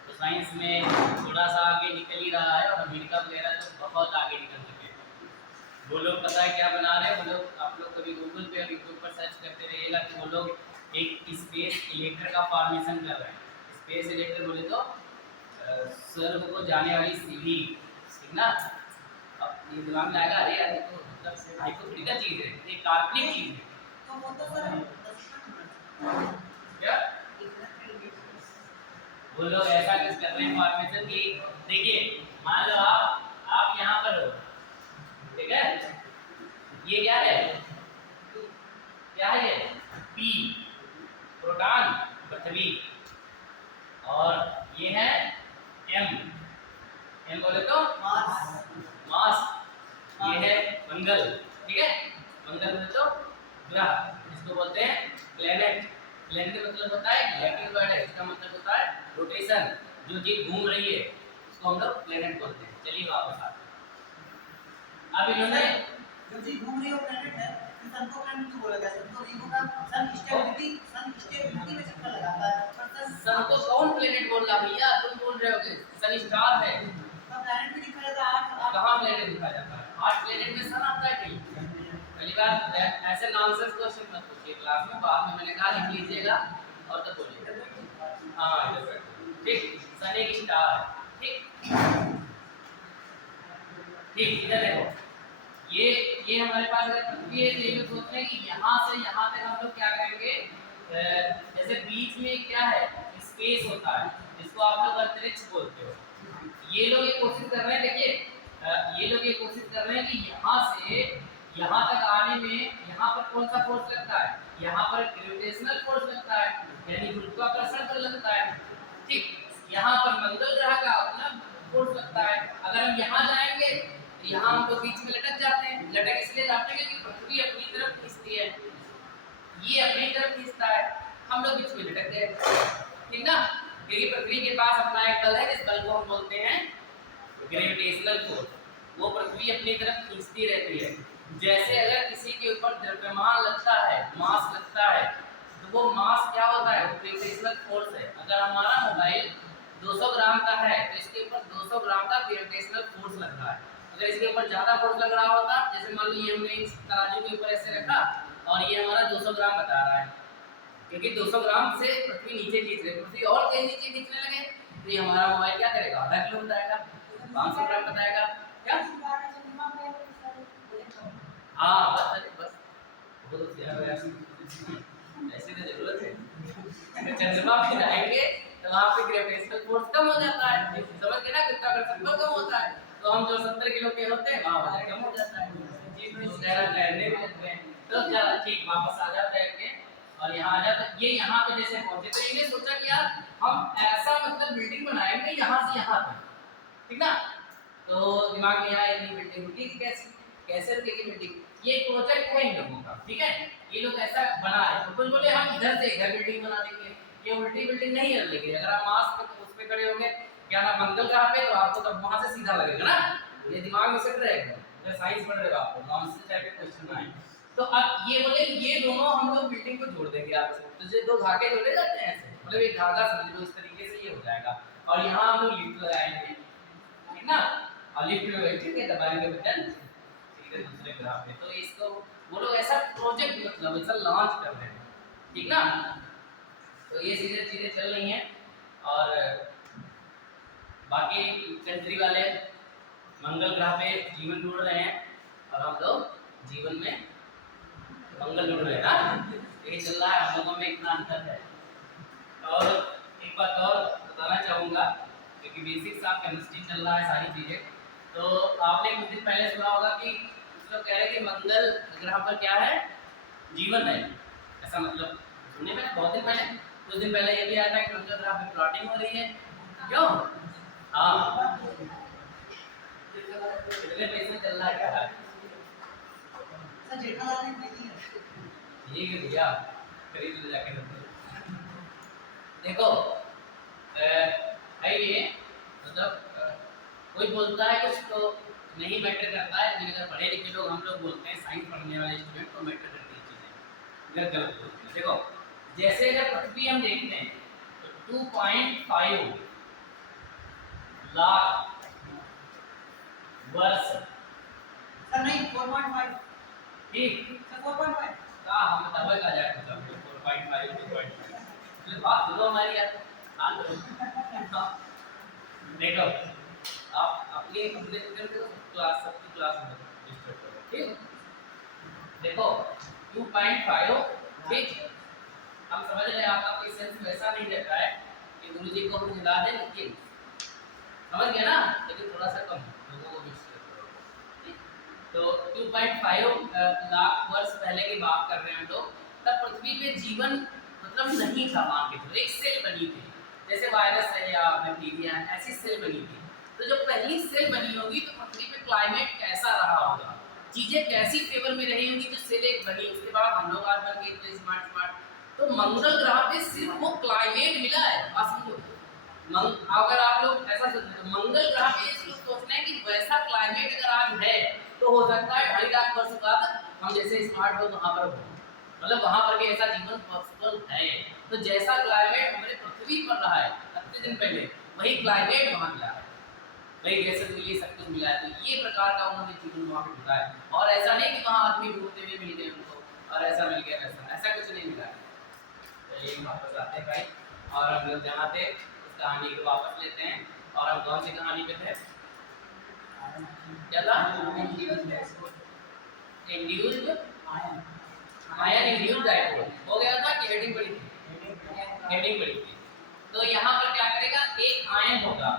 तो साइंस में थोड़ा सा आगे निकल ही रहा है और अमेरिका वगैरह तो बहुत आगे निकल चुके हैं। वो लोग पता है क्या बना रहे हैं, वो लोग, आप लोग कभी गूगल पे और यूट्यूब पर सर्च करते रहिएगा कि वो लोग एक स्पेस इलेक्टर का फॉर्मेशन कर रहे हैं। स्पेस इलेक्टर बोले तो स्वर्ग को जाने वाली सीढ़ी, ठीक ना। अब ये दिमाग में आएगा, अरे यार ये तो मतलब हाइपोथेटिकल चीज़ है, एक काल्पनिक चीज़ है। तो वो तो सर क्या वो लोग ऐसा कुछ कर रहे हैं फॉर्मेशन की, देखिए मान लो आप यहाँ पर हो, ठीक है, ये क्या है, क्या है ये पी प्रोटॉन पृथ्वी, और ये है एम बोले तो मास, ये है मंगल, ठीक है, मंगल बोले तो ग्रह, इसको बोलते हैं प्लेनेट। प्लेनेट का मतलब होता है लैटिन वर्ड है, इसका मतलब होता है रोटेशन, जो चीज घूम रही है उसको हम लोग प्लेनेट बोलते हैं। चलिए वापस आते हैं। अब इन्होंने जो चीज घूम रही है वो प्लैनेट है, फिर सन को प्लैनेट क्यों बोला गया? सन तो रिंगों का सन स्टेबिलिटी में चक्कर लगाता है, पर सन को कौन प्लेनेट बोल रहा भैया, तुम बोल रहे हो कि सन स्टार है, तब प्लैनेट भी दिखा जाता है। कहाँ प्लेनेट दिखा जाता है, 8 प्लेनेट में सन आता है कहीं। पहली बार ऐसे नॉनसेंस क्वेश्चन मत पूछिए क्लास में, बाद में मैंने कहा लिख लीजिएगा और तब बोलिएगा। हाँ ठीक, सन एक स्टार है, ठीक ठीक, इधर देखो, ये हमारे पास अगर पृथ्वी है, ये लोग सोचते हैं कि यहाँ से यहाँ तक हम लोग क्या करेंगे, जैसे बीच में क्या है, स्पेस होता है, जिसको आप लोग अंतरिक्ष बोलते हो। ये लोग ये कोशिश कर रहे हैं, देखिए ये लोग ये कोशिश कर रहे हैं कि यहाँ से यहाँ तक आने में यहाँ पर कौन सा फोर्स लगता है, यहाँ पर ग्रेविटेशनल फोर्स लगता है, यानी गुरुत्वाकर्षण बल लगता है। ठीक, यहाँ पर मंगल ग्रह का अपना फोर्स लगता है। अगर हम यहाँ जाएंगे तो यहाँ हम लोग बीच में लटक जाते हैं। लटक इसलिए जाते हैं क्योंकि पृथ्वी अपनी तरफ खींचती है, ये अपनी तरफ खींचता है, हम लोग बीच में लटक गए। ठीक ना, क्योंकि पृथ्वी के पास अपना एक बल है, जिस बल को हम बोलते हैं ग्रेविटेशनल फोर्स। वो पृथ्वी अपनी तरफ खींचती रहती है। जैसे अगर किसी के ऊपर द्रव्यमान लगता है, मास लगता है, तो वो मास क्या होता है, वो ग्रेविटेशनल फोर्स है। अगर हमारा मोबाइल 200 ग्राम का है तो इसके ऊपर 200 ग्राम का ग्रेविटेशनल फोर्स लग रहा है। अगर इसके ऊपर ज्यादा फोर्स लग रहा होता, जैसे मान लो ये हमने इस तराजू के ऊपर ऐसे रखा और ये हमारा 200 ग्राम बता रहा है, क्योंकि 200 ग्राम से पृथ्वी नीचे खींच रही है, पृथ्वी और कहीं नीचे खींचने लगे तो ये हमारा मोबाइल क्या करेगा, आधा किलो बताएगा, 500 ग्राम बताएगा। क्या हाँ बस बस बहुत ऐसे तो जरूरत है। चंद्रमा पे जाएंगे तो वहाँ पे ग्रेविटेशनल फोर्स कम हो जाता है, समझ गए ना, गुरुत्वाकर्षण बल कम होता है, तो हम जो 70 किलो के होते हैं वहाँ वजन कम हो जाता है, तो तैरने भी लगते हैं। तो चलो ठीक, वापस आ जाते हैं और यहाँ आ जाता है। ये यहाँ पे जैसे पहुंचे तो इन्हें सोचा कि यार हम ऐसा मतलब बिल्डिंग बनाएंगे यहाँ से यहाँ तक, ठीक ना। तो दिमाग में आया इतनी बिल्डिंग होगी कि कैसे कैसे रुकेगी बिल्डिंग, ये प्रोजेक्ट है इन लोगों का, ठीक है। ये लोग ऐसा बना रहे हैं, तो कुछ बोले हम इधर से इधर बिल्डिंग बना देंगे, ये उल्टी बिल्डिंग नहीं है लेकिन अगर आप मास पे उस पे खड़े होंगे क्या ना मंगल ग्रह पे, तो आपको तब वहां से सीधा लगेगा ना, ये दिमाग में सेट रहेगा। अगर साइंस पढ़ रहे हो आपको नॉनसेंस टाइप के क्वेश्चन आए तो अब ये बोले ये दोनों हम लोग बिल्डिंग को जोड़ देंगे आपस में, तो ये दो धागे जोड़े जाते हैं ऐसे, मतलब एक धागा समझ लो, इस तरीके से ये हो जाएगा और यहाँ हम लोग लिफ्ट लगाएंगे, ठीक ना। और लिफ्ट में बैठेंगे, दबाएंगे बटन, सीधे दूसरे ग्राफ पे। तो इसको वो लोग ऐसा प्रोजेक्ट मतलब ऐसा लॉन्च कर रहे हैं, ठीक ना। तो ये सीधे चीजें चल रही हैं और बाकी कंट्री वाले मंगल ग्रह पे जीवन ढूंढ रहे हैं और हम लोग जीवन में मंगल ढूंढ रहे हैं ना, यही चल रहा है, हम लोगों में इतना अंतर है। और एक बात और बताना चाहूँगा, क्योंकि बेसिक्स ऑफ केमिस्ट्री चल रहा है सारी चीज़ें, तो आपने कुछ दिन पहले सुना होगा कि कुछ लोग कह रहे हैं कि मंगल ग्रह पर क्या है, जीवन है, ऐसा मतलब सुनने में बहुत दिन पहले, कुछ दिन पहले ये भी आया था कि मंगल ग्रह पे प्लॉटिंग हो रही है, क्यों? हाँ कितने पैसे चल रहा है क्या है? सर जेठालाल ने नहीं है, ठीक है भैया, खरीद ले जाके देखो है ये मतलब कोई बोलता है कुछ तो नहीं मैटर करता है, लेकिन अगर पढ़े लिखे लोग हम लोग बोलते हैं, साइंस पढ़ने वाले स्टूडेंट को मैटर करती है चीज़ें, अगर गलत बोलते हैं। देखो जैसे अगर पृथ्वी हम देखते हैं तो 2.5 लाख वर्ष, सर नहीं 4.5, ठीक सर 4.5 का हम डबल का जाए तो 4.5 2.5 बात सुनो हमारी यार, देखो आप अपनी अपने क्लास सबकी क्लास में डिस्कस करो, ठीक। देखो 2.5, ठीक, हम समझ रहे हैं आपका कोई सेंस वैसा नहीं रहता है कि गुरुजी को हम हिला दें, लेकिन समझ गया ना, लेकिन थोड़ा सा कम लोगों को मिक्स करो, ठीक। तो 2.5 लाख वर्ष पहले की बात कर रहे हैं हम लोग, तब पृथ्वी पे जीवन मतलब नहीं था, मान के चलो एक सेल बनी थी, जैसे वायरस है या बैक्टीरिया है, ऐसी सेल बनी थी। तो जब पहली सेल बनी होगी तो पृथ्वी पे क्लाइमेट कैसा रहा होगा, चीजें कैसी फेवर में रही होंगी, जो सेल एक बनी, उसके बाद हम लोग आज बन गए इतने स्मार्ट। तो मंगल ग्रह पे सिर्फ वो क्लाइमेट मिला है, बात समझो। अगर आप लोग ऐसा सोचते हैं तो मंगल ग्रह पे इस लोग सोचना है कि वैसा क्लाइमेट अगर आज है तो हो सकता है 2.5 लाख वर्ष बाद हम जैसे स्मार्ट लोग वहाँ पर हो, मतलब वहाँ पर भी ऐसा जीवन पॉसिबल है। तो जैसा क्लाइमेट हमारे पृथ्वी पर रहा है कितने दिन पहले, वही क्लाइमेट वहाँ मिला है, वही गैसेस मिली, सब कुछ मिला है। तो ये प्रकार का उन्होंने जीवन वहाँ पे ढूंढा है, और ऐसा नहीं कि वहाँ आदमी ढूंढते हुए मिल गए उनको और ऐसा मिल गया वैसा, ऐसा कुछ नहीं मिला है। तो ये वापस आते हैं भाई, और हम लोग जहाँ थे उस कहानी को वापस लेते हैं और हम कौन सी कहानी पे थे? क्या था? इंड्यूस्ड आयन इंड्यूस्ड डाइपोल हो गया था कि हेडिंग पड़ी थी? हेडिंग पड़ी थी। तो यहाँ पर क्या करेगा, एक आयन होगा,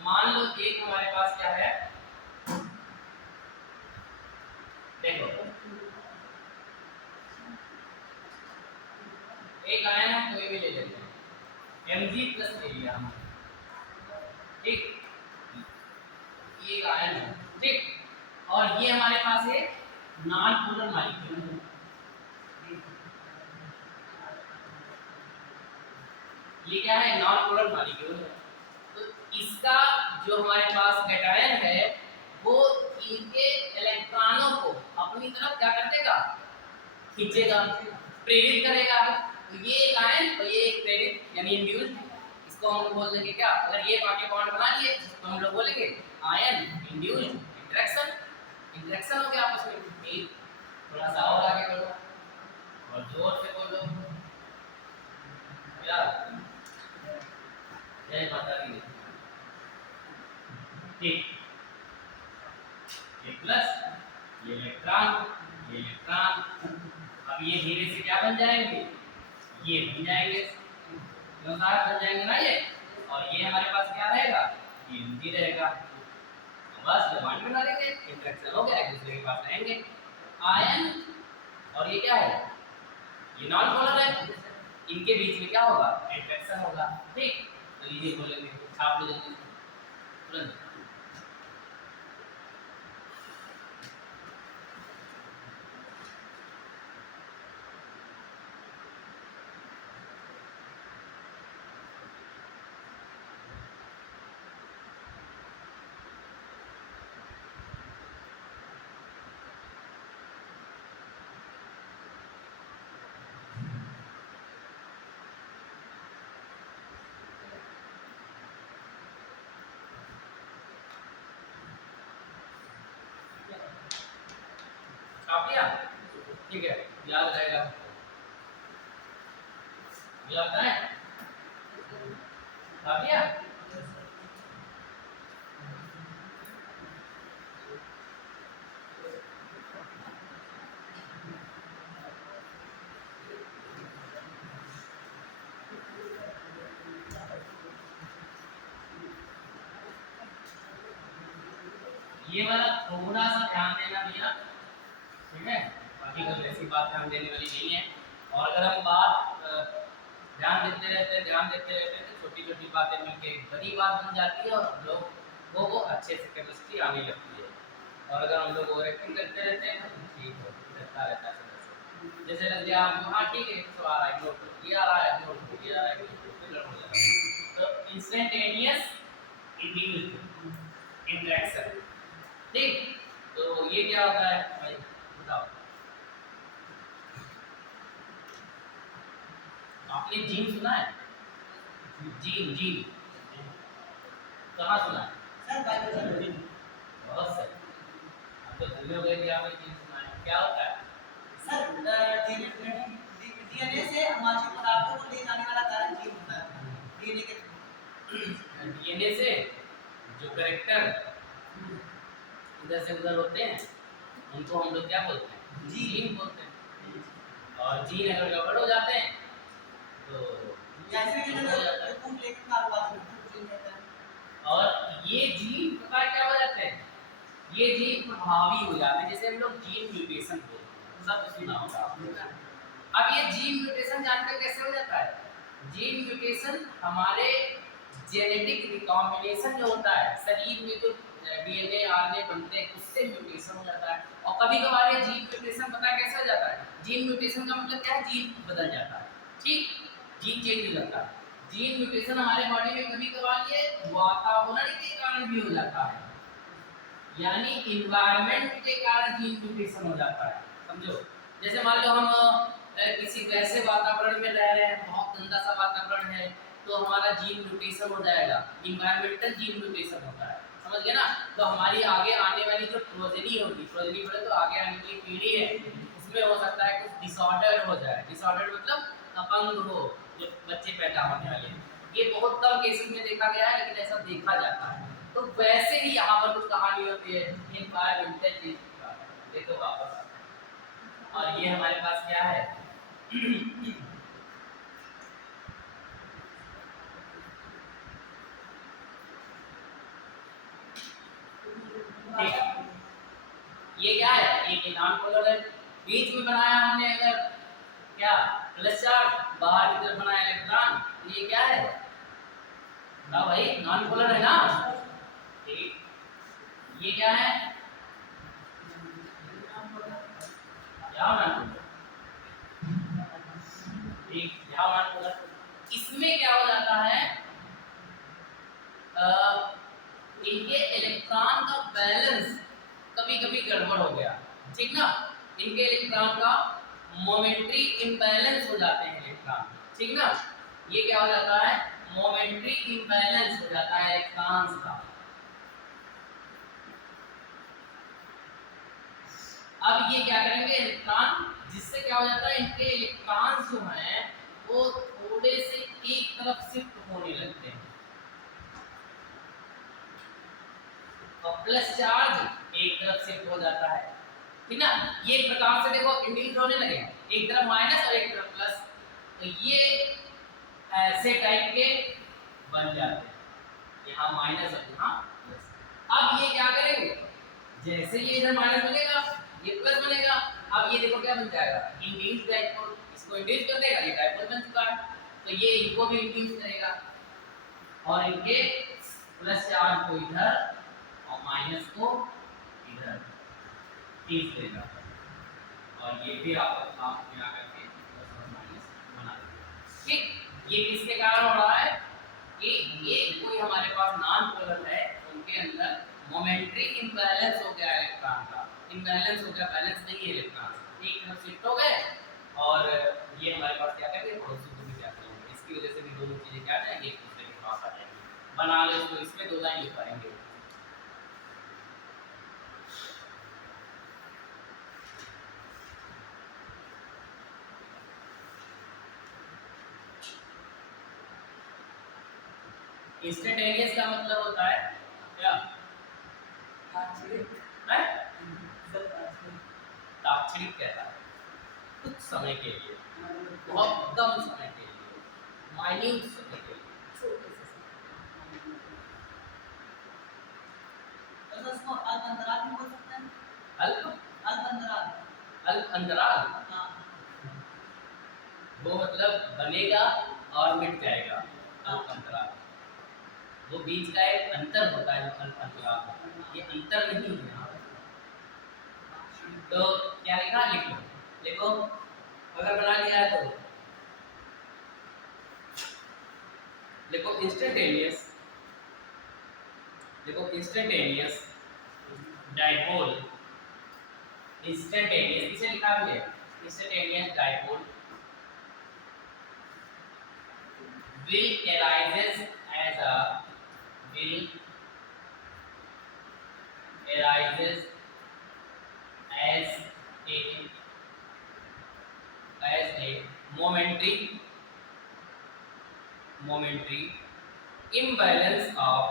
मान लो एक हमारे पास क्या है, देखो एक आयन हम कोई भी ले लेते हैं, Mg प्लस ले लिया हमने, ठीक, ये एक आयन है, ठीक, और ये हमारे पास है नॉन पोलर मॉलिक्यूल, ये क्या है, नॉन पोलर मॉलिक्यूल है। तो इसका जो हमारे पास कैटायन है वो इनके इलेक्ट्रॉनों को अपनी तरफ क्या कर देगा, खींचेगा, प्रेरित करेगा। तो ये एक आयन और ये एक प्रेरित यानी इंड्यूस्ड, इसको हम बोल देंगे क्या, अगर ये पार्टी बॉन्ड बना लिए तो हम लोग बोलेंगे आयन इंड्यूस्ड इंटरेक्शन, इंटरेक्शन हो गया आपस में। थोड़ा सा और आगे बढ़ो और जोर से बोलो यार, जय माता दी, ठीक, ये प्लस ये इलेक्ट्रॉन, अब ये धीरे से क्या बन जाएंगे, ये बन जाएंगे, क्यों साथ बन जाएंगे ना ये, और ये हमारे पास क्या रहेगा, ये एनर्जी रहेगा। तो बस ये बॉन्ड बना देंगे, इंटरेक्शन हो गया, एक दूसरे के पास रहेंगे। आयन और ये क्या है, ये नॉन पोलर है, इनके बीच में क्या होगा, इंटरेक्शन होगा, ठीक। तो ये बोलेंगे, छाप लो जल्दी तुरंत। छाप लिया, ठीक है, याद रहेगा, याद है, छाप लिया। ये वाला थोड़ा सा ध्यान देना भैया, ठीक है, बाकी कोई ऐसी बात ध्यान देने वाली नहीं है। और अगर हम बात ध्यान देते रहते हैं तो छोटी छोटी बातें मिलके एक बड़ी बात बन जाती है और हम लोग वो अच्छे से केमिस्ट्री आने लगती है। और अगर हम लोग ओवर एक्टिंग करते रहते हैं तो ठीक रहता है समझ, जैसे लग गया आपको हाँ ठीक है तो आ रहा है नोट, ये आ रहा है नोट, ये आ रहा है नोट, तो इंस्टेंटेनियस इंड्यूस्ड इंटरेक्शन, ठीक। तो ये क्या होता है भाई बताओ, आपने जीन सुना है, जीन जीन कहाँ सुना है, सर बायोलॉजी, बहुत सही, आप तो भूल गए कि आपने जीन सुना है, क्या होता है सर डीएनए से अनुवांशिक पदार्थों को ले जाने वाला कारण जीन होता है, डीएनए के डीएनए से जो कैरेक्टर इधर से उधर होते हैं उनको हम लोग क्या बोलते हैं, जीन बोलते हैं। और जीन अगर गड़बड़ हो जाते हैं तो जैसे कि खून लेकर कारोबार करता है, और ये जीन प्रकार क्या हो जाते हैं, ये जीन प्रभावी हो जाते हैं, जैसे हम लोग जीन म्यूटेशन बोलते हैं, सब सुना होगा आपने। अब ये जीन म्यूटेशन जानकर कैसे हो जाता है, जीन म्यूटेशन हमारे जेनेटिक रिकॉम्बिनेशन जो होता है शरीर में जो डीएनए आरएनए बनते हैं उससे म्यूटेशन हो जाता है। और कभी कभार ये जीन म्यूटेशन पता है कैसे हो जाता है, जीन म्यूटेशन का मतलब क्या है, जीन बदल जाता है, ठीक, जीन चेंज हो जाता है। जीन म्यूटेशन हमारे बॉडी में कभी कभार ये वातावरण के कारण भी हो जाता है, यानी इन्वायरमेंट के कारण जीन म्यूटेशन हो जाता है, समझो। जैसे मान लो हम किसी वैसे वातावरण में रह रहे हैं, बहुत गंदा सा वातावरण है, तो हमारा जीन म्यूटेशन हो जाएगा, इन्वायरमेंटल जीन म्यूटेशन होता है, समझ गए ना। तो हमारी आगे आने वाली जो प्रोजेनी होगी, प्रोजेनी बोले तो आगे आने वाली पीढ़ी है, उसमें हो सकता है कुछ डिसऑर्डर हो जाए, डिसऑर्डर मतलब अपंग हो, जो बच्चे पैदा होने वाले हैं। ये बहुत कम केसेस में देखा गया है लेकिन ऐसा देखा वैसे ही यहाँ पर कुछ कहानी होती है इन 5 मिनट चीज का। देखो वापस और ये हमारे पास क्या है ठीक। ये क्या है, एक नॉन पोलर है, बीच में बनाया हमने अगर क्या प्लस चार्ज, बाहर की तरफ बनाया इलेक्ट्रॉन, ये क्या है ना भाई, नॉन पोलर है ना। ठीक, ये क्या है नॉन पोलर। ठीक, नॉन पोलर। इसमें क्या हो जाता है इनके इलेक्ट्रॉन का बैलेंस कभी कभी गड़बड़ हो गया, ठीक ना, इनके इलेक्ट्रॉन का मोमेंट्री इम्बैलेंस हो जाते हैं इलेक्ट्रॉन, ठीक ना, ये क्या हो जाता है मोमेंट्री इम्बैलेंस हो जाता है इलेक्ट्रॉन्स का। अब ये क्या करेंगे इलेक्ट्रॉन, जिससे क्या हो जाता है इनके इलेक्ट्रॉन्स जो हैं वो थोड़े से एक तरफ शिफ्ट होने लगते हैं और प्लस चार्ज एक तरफ शिफ्ट हो जाता है, ठीक ना। ये प्रकार से देखो इंड्यूस होने लगे, एक तरफ माइनस और एक तरफ प्लस, तो ये ऐसे टाइप के बन जाते हैं, यहाँ माइनस और यहाँ प्लस। अब ये क्या करेंगे, जैसे ये इधर माइनस बनेगा ये प्लस बनेगा, अब ये देखो क्या बन जाएगा इंड्यूस डाइपोल, इसको इंड्यूस कर देगा, ये डाइपोल बन चुका है, तो ये इनको भी इंड्यूस करेगा और इनके प्लस चार्ज को इधर और माइनस को इधर खींच देगा और ये भी आपको काम में आकर के प्लस और माइनस बना देगा। ठीक, ये किसके कारण हो रहा है कि ये कोई हमारे पास नॉन पोलर है, उनके अंदर मोमेंट्री इम्बैलेंस हो गया इलेक्ट्रॉन का, इम्बैलेंस हो गया, बैलेंस नहीं है इलेक्ट्रॉन, एक तरफ शिफ्ट हो गए और ये हमारे पास क्या करेंगे पड़ोसी को भी क्या करेंगे, इसकी वजह से भी दोनों चीजें क्या आ जाएंगी एक दूसरे के पास आ जाएंगी। बना लो इसको, इसमें दो लाइन लिख पाएंगे। इंस्टेंटेनियस का मतलब होता है क्या, तात्क्षणिक कहता है कुछ समय के लिए, बहुत कम समय के लिए, माइन्यूट समय के लिए, छोटे से समय। तो इसको अल्प अंतराल भी बोल सकते हैं, अल्प अंतराल, अल्प अंतराल, हाँ, वो मतलब बनेगा और मिट जाएगा, अल्प अंतराल वो बीच का एक अंतर होता है जो अल्प अंतराल होता है, ये अंतर नहीं है यहाँ। तो क्या लिखा, लिख लो, देखो अगर बना लिया है तो देखो इंस्टेंटेनियस, देखो इंस्टेंटेनियस डाइपोल, इंस्टेंटेनियस किसे लिखा है, instantaneous dipole will arises as a will arises as a momentary imbalance of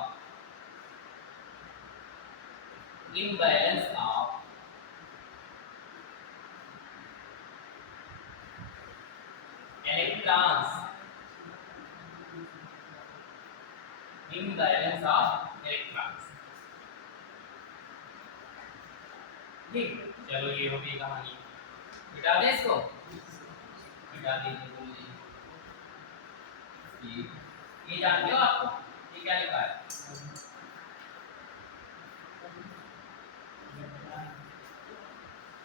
electrons, imbalance of electrons। ठीक, चलो ये हो गई कहानी, मिटा दें इसको, मिटा दीजिए। ये जानते हो आपको ये क्या लिखा है,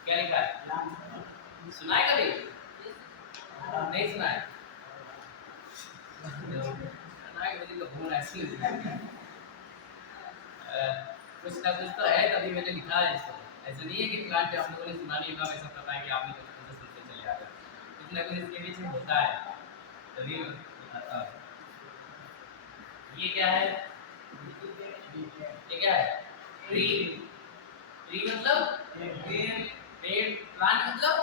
क्या लिखा है, सुना है कभी, नहीं सुना है, कुछ ना कुछ तो है तभी मैंने लिखा है इसको, ऐसा नहीं है कि प्लांट आप लोगों ने सुना नहीं होगा, वैसा पता है कि आपने तो सुनते चले आ गए, कुछ ना कुछ इसके पीछे होता है तभी बताता हूँ। ये क्या है, ये क्या है, ट्री, ट्री मतलब पेड़, प्लांट मतलब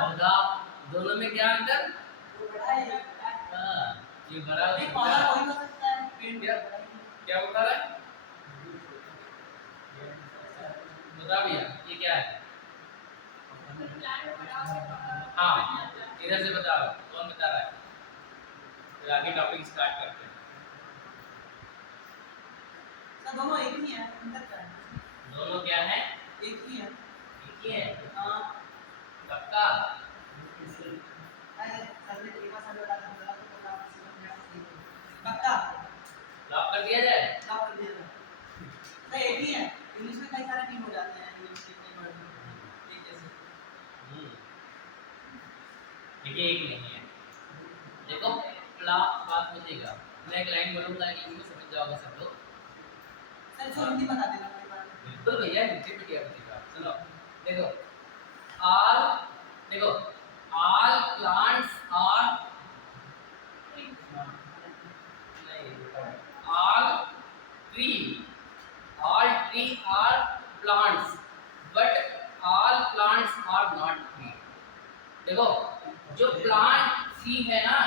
पौधा, दोनों में क्या अंतर, हाँ ये बड़ा पौधा कोई हो सकता है, क्या क्या बता रहा है, बता भैया ये क्या है? हाँ इधर से बताओ कौन बता रहा है? फिर आगे टॉपिक स्टार्ट करते हैं। सर दोनों एक ही हैं, अंतर क्या है? दोनों क्या है? एक ही है। एक ही है। हाँ पक्का? अरे सर ने एक बार सर बता दिया तो बोला आपसे मैं सही हूँ। पक्का लॉक कर दिया जाए? लॉक कर दिया जाए। सर एक ही है, इंग्लिश में कई सारे टीम हो जाते हैं, इंग्लिश के कई वर्ड एक जैसे। देखिए एक नहीं है। देखो प्ला बात बचेगा। मैं एक लाइन बोलूंगा इंग्लिश में समझ जाओगे सब लोग। सर इसको हिंदी बता देना कोई बात नहीं। बिल्कुल भैया हिंदी में क्या बचेगा? सुनो देखो all देखो all plants are all tree are plants but all plants are not tree। देखो जो प्लांट ट्री है ना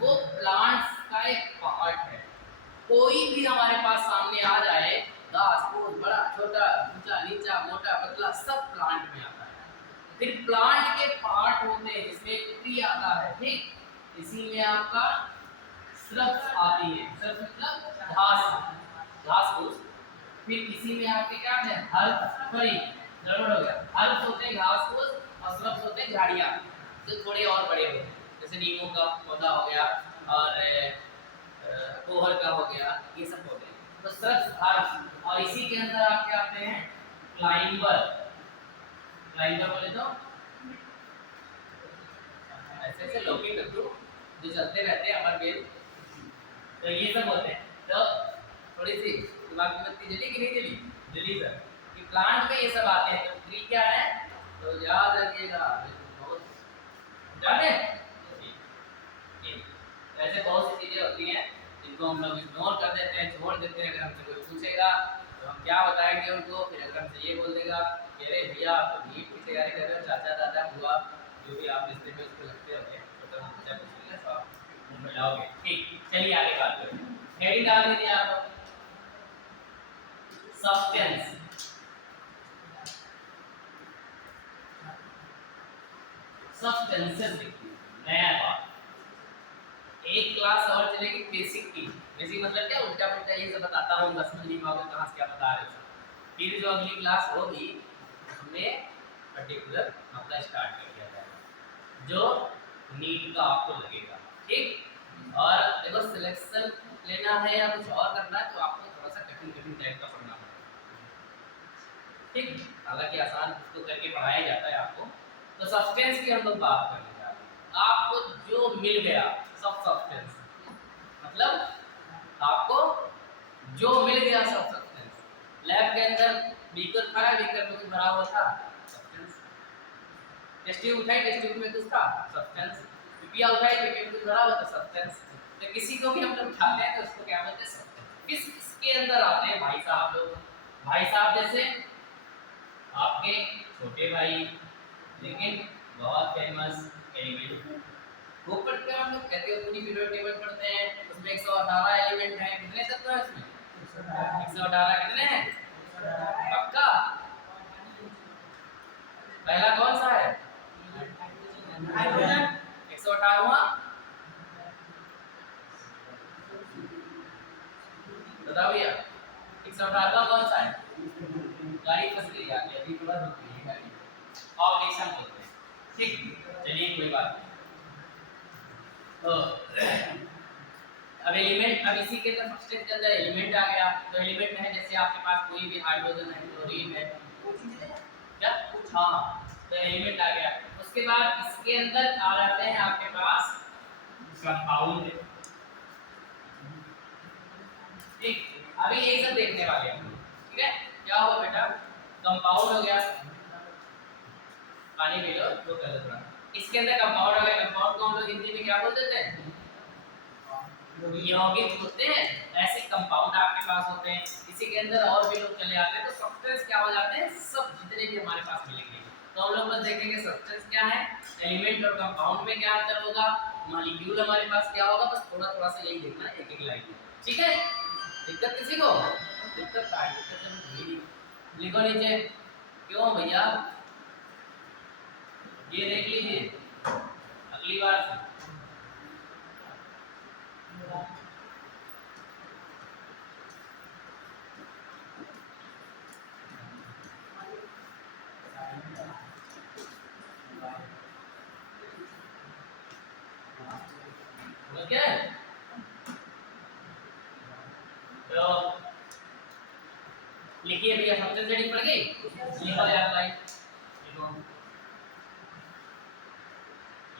वो प्लांट्स का एक पार्ट है। कोई भी हमारे पास सामने आ जाए घास फूस बड़ा छोटा ऊंचा नीचा मोटा पतला सब प्लांट में आता है। फिर प्लांट के पार्ट होते हैं जिसमें ट्री आता है ठीक, इसी में आपका श्रब्स आती है। श्रब्स मतलब घास घास फूस। फिर इसी में आपके क्या है हर्ब सॉरी गड़बड़ हो गया। हर्ब्स होते हैं घास फूस और श्रब्स होते हैं झाड़ियाँ जो थोड़े और बड़े होते हैं जैसे नींबू का पौधा हो गया और कोहर का हो गया ये सब हो गए। तो श्रब्स हर्ब्स और इसी के अंदर आप क्या आते हैं क्लाइंबर। क्लाइंबर बोले तो ऐसे ऐसे लौकिक तत्व जो चलते रहते हैं अमर बेल तो ये सब होते हैं। तो थोड़ी सी दिमाग में बत्ती जली कि नहीं जली? जली सर कि प्लांट में ये सब आते हैं। तो ट्री क्या है तो याद रखिएगा बहुत जाने ऐसे बहुत सी चीजें होती हैं जिनको हम लोग इग्नोर कर देते हैं छोड़ देते हैं। अगर हमसे कोई पूछेगा तो हम क्या बताएंगे उनको? फिर अगर हमसे ये बोल देगा कि अरे भैया आप तो नीट की तैयारी कर रहे हो चाचा दादा बुआ जो भी आप रिश्ते में उसको लगते होंगे तो हम पूछा पूछेंगे तो आप उनको जाओगे। ठीक चलिए आगे बात करते हैं। हेडिंग डाल दीजिए आप सब्सटेंस। सब्सटेंसेस लिखिए नया बात। एक क्लास और चलेगी बेसिक की। बेसिक मतलब क्या उल्टा पुल्टा ये सब बताता रहूंगा समझ नहीं पाओगे कहाँ से क्या बता रहे हो। फिर जो अगली क्लास होगी उसमें पर्टिकुलर अपना स्टार्ट कर दिया जाएगा जो नीट का आपको लगेगा ठीक। और देखो सिलेक्शन लेना है या कुछ और करना है तो आपको थोड़ा सा कठिन कठिन टाइप का पढ़ना पड़ेगा ठीक। हालांकि आसान उसको करके पढ़ाया जाता है आपको। तो सब्सटेंस की हम लोग बात करने जा रहे हैं। आपको जो मिल गया सब सब्सटेंस मतलब आपको जो मिल गया सब सब्सटेंस। लैब के अंदर बीकर था बीकर में कुछ भरा हुआ था सब्सटेंस। टेस्ट ट्यूब उठाई टेस्ट ट्यूब में कुछ था सब्सटेंस। पिपिया उठाई पिपिया में कुछ भरा हुआ था सब्सटेंस। तो किसी को भी हम लोग उठाते हैं तो उसको क्या बोलते हैं सब्सटेंस। किसके अंदर आते हैं भाई साहब लोग। भाई साहब जैसे आपके छोटे भाई लेकिन बहुत फेमस एलिमेंट वो पढ़ते हैं हम लोग कहते हैं पूरी पीरियड टेबल पढ़ते हैं उसमें 118 एलिमेंट हैं। कितने तत्व हैं उसमें? 118 कितने हैं पक्का? पहला कौन सा है? हाइड्रोजन 118वां बताओ भैया 118वां कौन सा है? गाड़ी फंस गई आगे अभी थोड़ा रुक गई है गाड़ी ऑपरेशन बोलते हैं ठीक। चलिए कोई बात नहीं। तो अब एलिमेंट अब इसी के अंदर सब्सटेंस के अंदर एलिमेंट आ गया। तो एलिमेंट है जैसे आपके पास कोई भी हाइड्रोजन है क्लोरीन है क्या हाँ तो एलिमेंट आ गया। उसके बाद इसके अंदर आ जाते हैं आपके पास कंपाउंड ठीक। अभी ये सब देखने वाले हैं ठीक है। क्या हुआ बेटा कंपाउंड हो गया पानी पी लो तो कर दो थोड़ा। इसके अंदर कंपाउंड आ गया। कंपाउंड को हम लोग हिंदी में क्या बोल देते हैं यौगिक होते हैं। ऐसे कंपाउंड आपके पास होते हैं। इसी के अंदर और भी लोग चले आते हैं तो सब्सटेंस क्या हो जाते हैं सब जितने भी हमारे पास मिलेंगे। तो हम लोग बस देखेंगे सब्सटेंस क्या है एलिमेंट और कंपाउंड में क्या अंतर होगा मॉलिक्यूल हमारे पास क्या होगा बस थोड़ा थोड़ा सा यही देखना है एक एक लाइन में ठीक है। दिक्कत किसी को? दिक्कत का दिक्कत लिखो नीचे। क्यों भैया, ये देख लीजिए अगली बार से। ओके, तो लिखिए भैया, सब्जेक्ट हेडिंग पड़ गई, लिखो यार लाइन, लिखो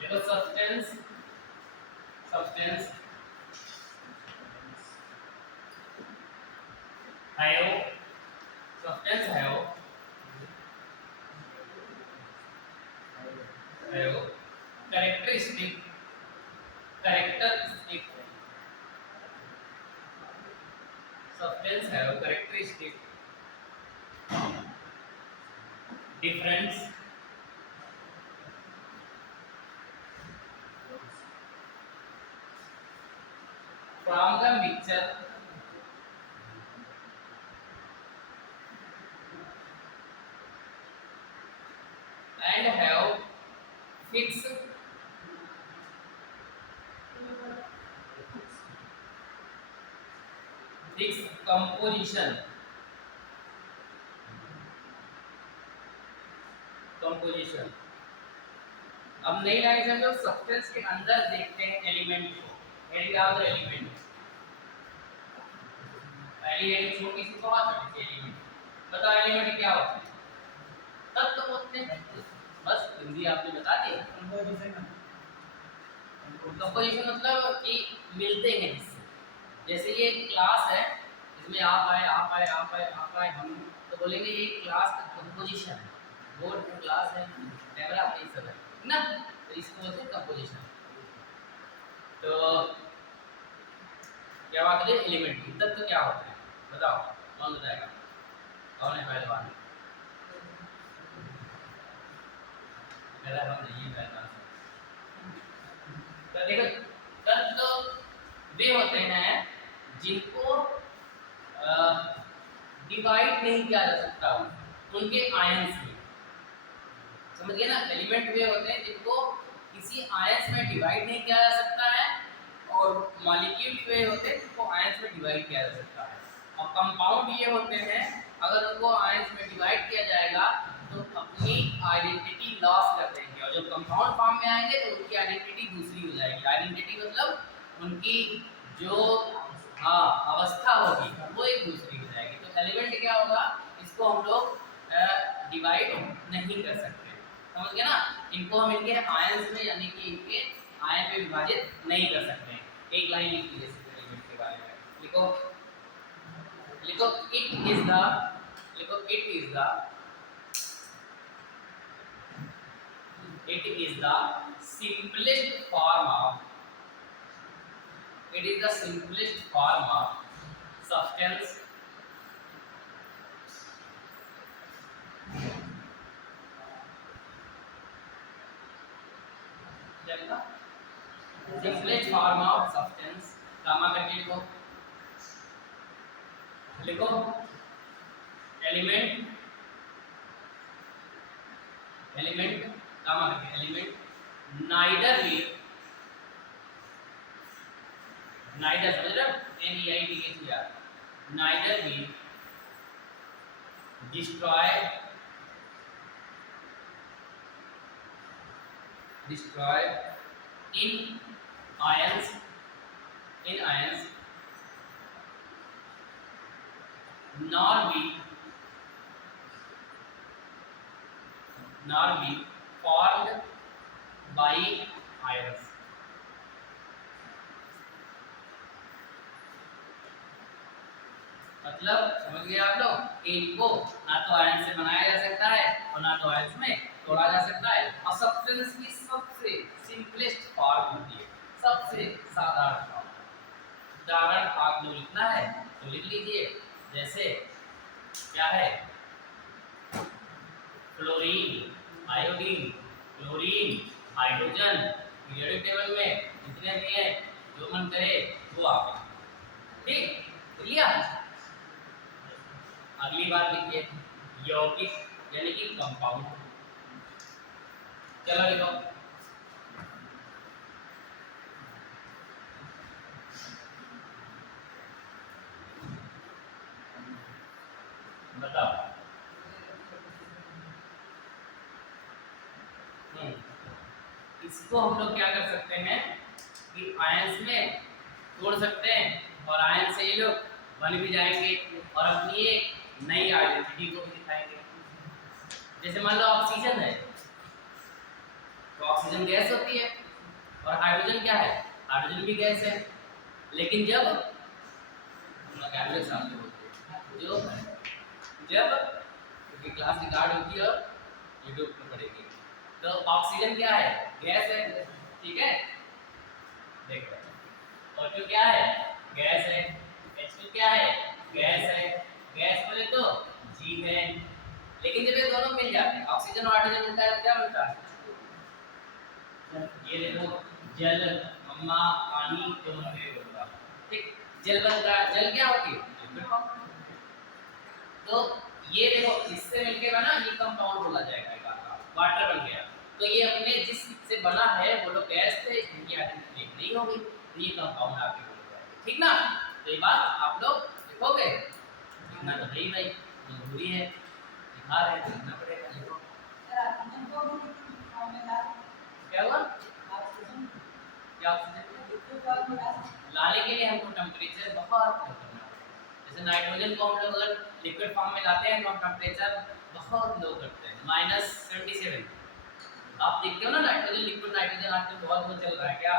लिखो substance, substance have, substance have characteristic, characteristic, substance have characteristic difference from the mixture and have fixed composition, composition। अब नई लाइन से हम लोग सब्सटेंस के अंदर देखते हैं एलिमेंट को, एलिमेंट, पहली एक छोटी सी बहुत छोटी सी एलिमेंट, बताओ एलिमेंट क्या होता है? तत्व होते हैं, बस हिंदी आपने बता दी। कंपोजिशन मतलब कि मिलते हैं जिससे, जैसे ये क्लास है, इसमें आप आए, आप आए, आप आए, आप आए, हम, तो बोलेंगे ये क्लास का कंपोजिशन है, बोर्ड में क्लास है, कैमरा ये सब है ना, तो इसको बोलते हैं कंपोजिशन। तो क्या बात करें एलिमेंट की, तत्व क्या होता है बताओ, कौन बताएगा, कौन है पहलवान? मेरा हम नहीं है पहलवान। तो देखो तत्व वे होते हैं जिनको डिवाइड नहीं किया जा सकता उनके आयंस में, समझ गए ना। एलिमेंट वे होते हैं जिनको किसी आयंस में डिवाइड नहीं किया जा सकता है, और मॉलिक्यूल वे होते हैं जिनको आयंस में डिवाइड किया जा सकता है, और कंपाउंड ये होते हैं अगर उनको आयंस में डिवाइड किया जाएगा तो अपनी आइडेंटिटी लॉस कर देंगे, और जब कंपाउंड फॉर्म में आएंगे तो उनकी आइडेंटिटी दूसरी हो जाएगी। आइडेंटिटी मतलब उनकी जो अवस्था होगी वो एक दूसरी हो जाएगी। तो एलिमेंट क्या होगा, इसको हम लोग डिवाइड नहीं कर सकते, समझ गए ना। इनको हम इनके आयंस में यानी कि इनके आयन में विभाजित नहीं कर सकते। एक लाइन लिख लीजिए एलिमेंट के बारे में, लिखो लिखो इट इज द, लिखो it is the, it is the simplest form of, it is the simplest form of substance simplest form of substance, gamma करके लिखो, लिखो एलिमेंट, एलिमेंट गामा करके एलिमेंट neither will, neither समझ रहे हो, NEIDHER, neither will destroy, destroy in ions, in ions, nor be, nor be formed by ions। मतलब समझ गए आप लोग, इनको ना तो आयन से बनाया जा सकता है और ना तो आयन में तोड़ा जा सकता है, और सब्सटेंस की सबसे सिंपलेस्ट फॉर्म होती है, सबसे साधारण फॉर्म। उदाहरण आपको लिखना है तो लिख लीजिए, जैसे क्या है, fluorine, iodine, chlorine, hydrogen, periodic table में जितने भी हैं जो मन करे वो आप, ठीक लिया। अगली बात लिखिए, यौगिक यानी कि कंपाउंड। चलो लिखो बताओ। इसको हम लोग क्या कर सकते हैं कि आयंस में तोड़ सकते हैं और आयन से ये लोग बन भी जाएंगे और अपनी एक नई आइडेंटिटी को भी दिखाएंगे। जैसे मान लो ऑक्सीजन है तो ऑक्सीजन गैस होती है और हाइड्रोजन क्या है, हाइड्रोजन भी गैस है। लेकिन जब कैमरे सामने बोलते हैं जो जब क्योंकि क्लास रिकॉर्ड होगी और यूट्यूब पर पड़ेगी, तो ऑक्सीजन क्या है, गैस है, ठीक है। देखो और जो क्या है, गैस है। H2 क्या है, गैस है। गैस बोले तो जी है। लेकिन जब ये दोनों मिल जाते हैं ऑक्सीजन और हाइड्रोजन मिलता है तो क्या मिलता है, ये देखो जल, अम्मा, पानी जो हमने बोला, ठीक। जल बनता है, जल क्या होती है, लिक्विड फॉर्म। तो ये देखो इससे मिलके बना ये कंपाउंड बोला जाएगा, एक आपका वाटर बन गया। तो ये अपने जिससे बना है वो लोग गैस थे, इनकी आइडेंटिटी नहीं होगी तो ये कंपाउंड आपके बोल रहा है, ठीक ना। तो ये बात आप लोग लिखोगे, लिखना तो नहीं भाई, मजबूरी है, लिखा रहे तो लिखना पड़ेगा। लिखो क्या हुआ, क्या ऑक्सीजन लाने के लिए हमको टेम्परेचर बहुत लो करना है। जैसे नाइट्रोजन को हम लोग अगर लिक्विड फॉर्म में लाते हैं तो हम टेम्परेचर बहुत लो करते हैं, -77। आप देखते हो ना नाइट्रोजन, लिक्विड नाइट्रोजन आजकल बहुत वो चल रहा है, क्या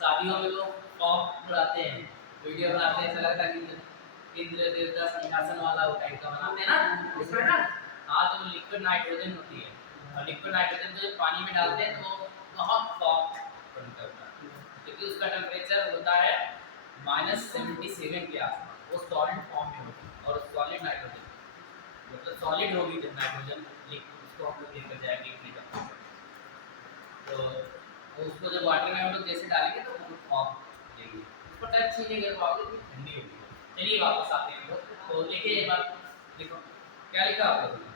शादियों में लोग पॉप उड़ाते हैं, वीडियो बनाते हैं, ऐसा लगता है कि इंद्र देवता सिंहासन वाला वो टाइप का बनाते हैं ना, उसमें ना। हाँ तो लिक्विड नाइट्रोजन होती है और लिक्विड नाइट्रोजन को जब पानी में डालते हैं तो वो बहुत सॉफ्ट बनता है क्योंकि उसका टेम्परेचर होता है -77 के आसपास। वो सॉलिड फॉर्म में होती है और सॉलिड नाइट्रोजन मतलब सॉलिड होगी जब नाइट्रोजन उसको हम लोग लेकर जाएंगे इतने टेम्परेचर, तो उसको जब वाटर में हम लोग जैसे डालेंगे तो वो फॉर्म देगी, उसको टच ही नहीं कर पाओगे तो ठंडी होगी। चलिए वापस आते हैं हम लोग, तो देखिए ये बात देखो क्या लिखा आप लोगों ने,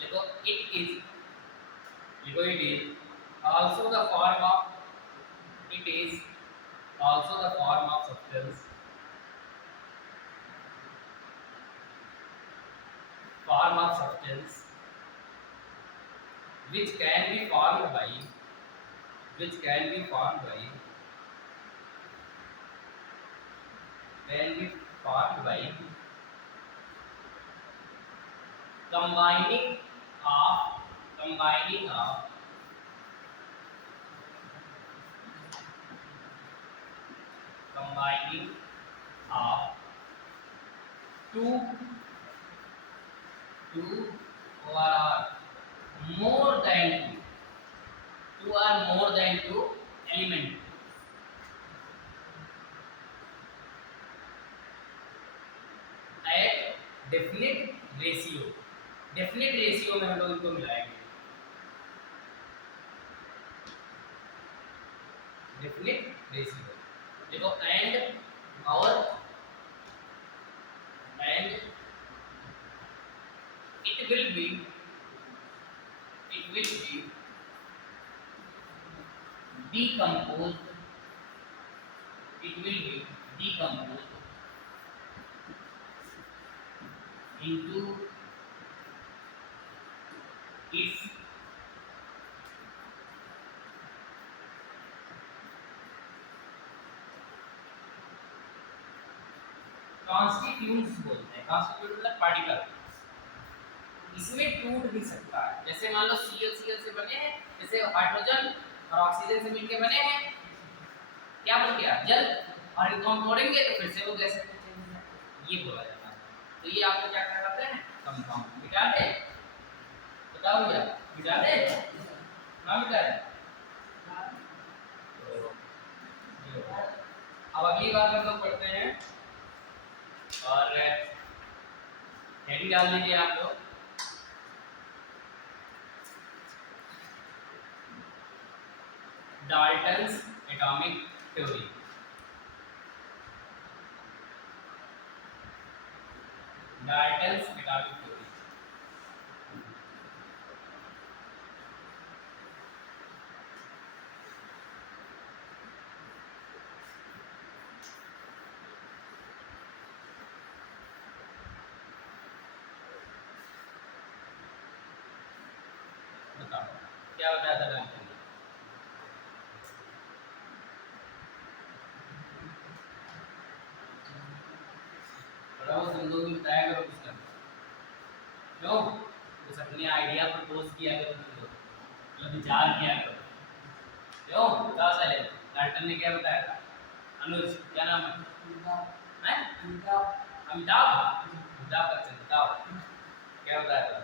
देखो इट इज, देखो it is also the form of, it is also the form of substance, form of substance which can be formed by, which can be formed by, can be formed by combining of, combining of combining of two or more than two or more than two element at definite ratio, definite ratio में हम लोग इनको मिलाएंगे, definite ratio। देखो and और and it will be decomposed, it will be decomposed into its constituents बोलते हैं, constituent मतलब पार्टिकल, इसमें टूट भी सकता है। जैसे मान लो Cl से बने हैं, जैसे हाइड्रोजन और ऑक्सीजन से मिलके बने हैं, क्या बन गया, जल, और इनको हम तोड़ेंगे तो फिर से वो गैस ये बोला जाता है। तो ये आपको क्या कहलाते हैं, कंपाउंड। मिटा दे, बताओ भैया, मिटा दे ना, मिटा दे। अब अगली बात हम लोग पढ़ते हैं और हेडिंग डाल दीजिए आप लोग, Dalton's atomic theory. Dalton's atomic theory. बताओ क्या बताया था डाल्टन ने? थोड़ा बहुत तुम लोग भी बताया करो कुछ करना, क्यों कुछ अपने आइडिया प्रपोज किया करो, तुम लोग मतलब विचार किया करो, क्यों बताओ साले। डाल्टन ने क्या बताया था? अनुज क्या नाम है? हैं? अमिताभ अमिताभ बच्चन, बताओ क्या बताया था?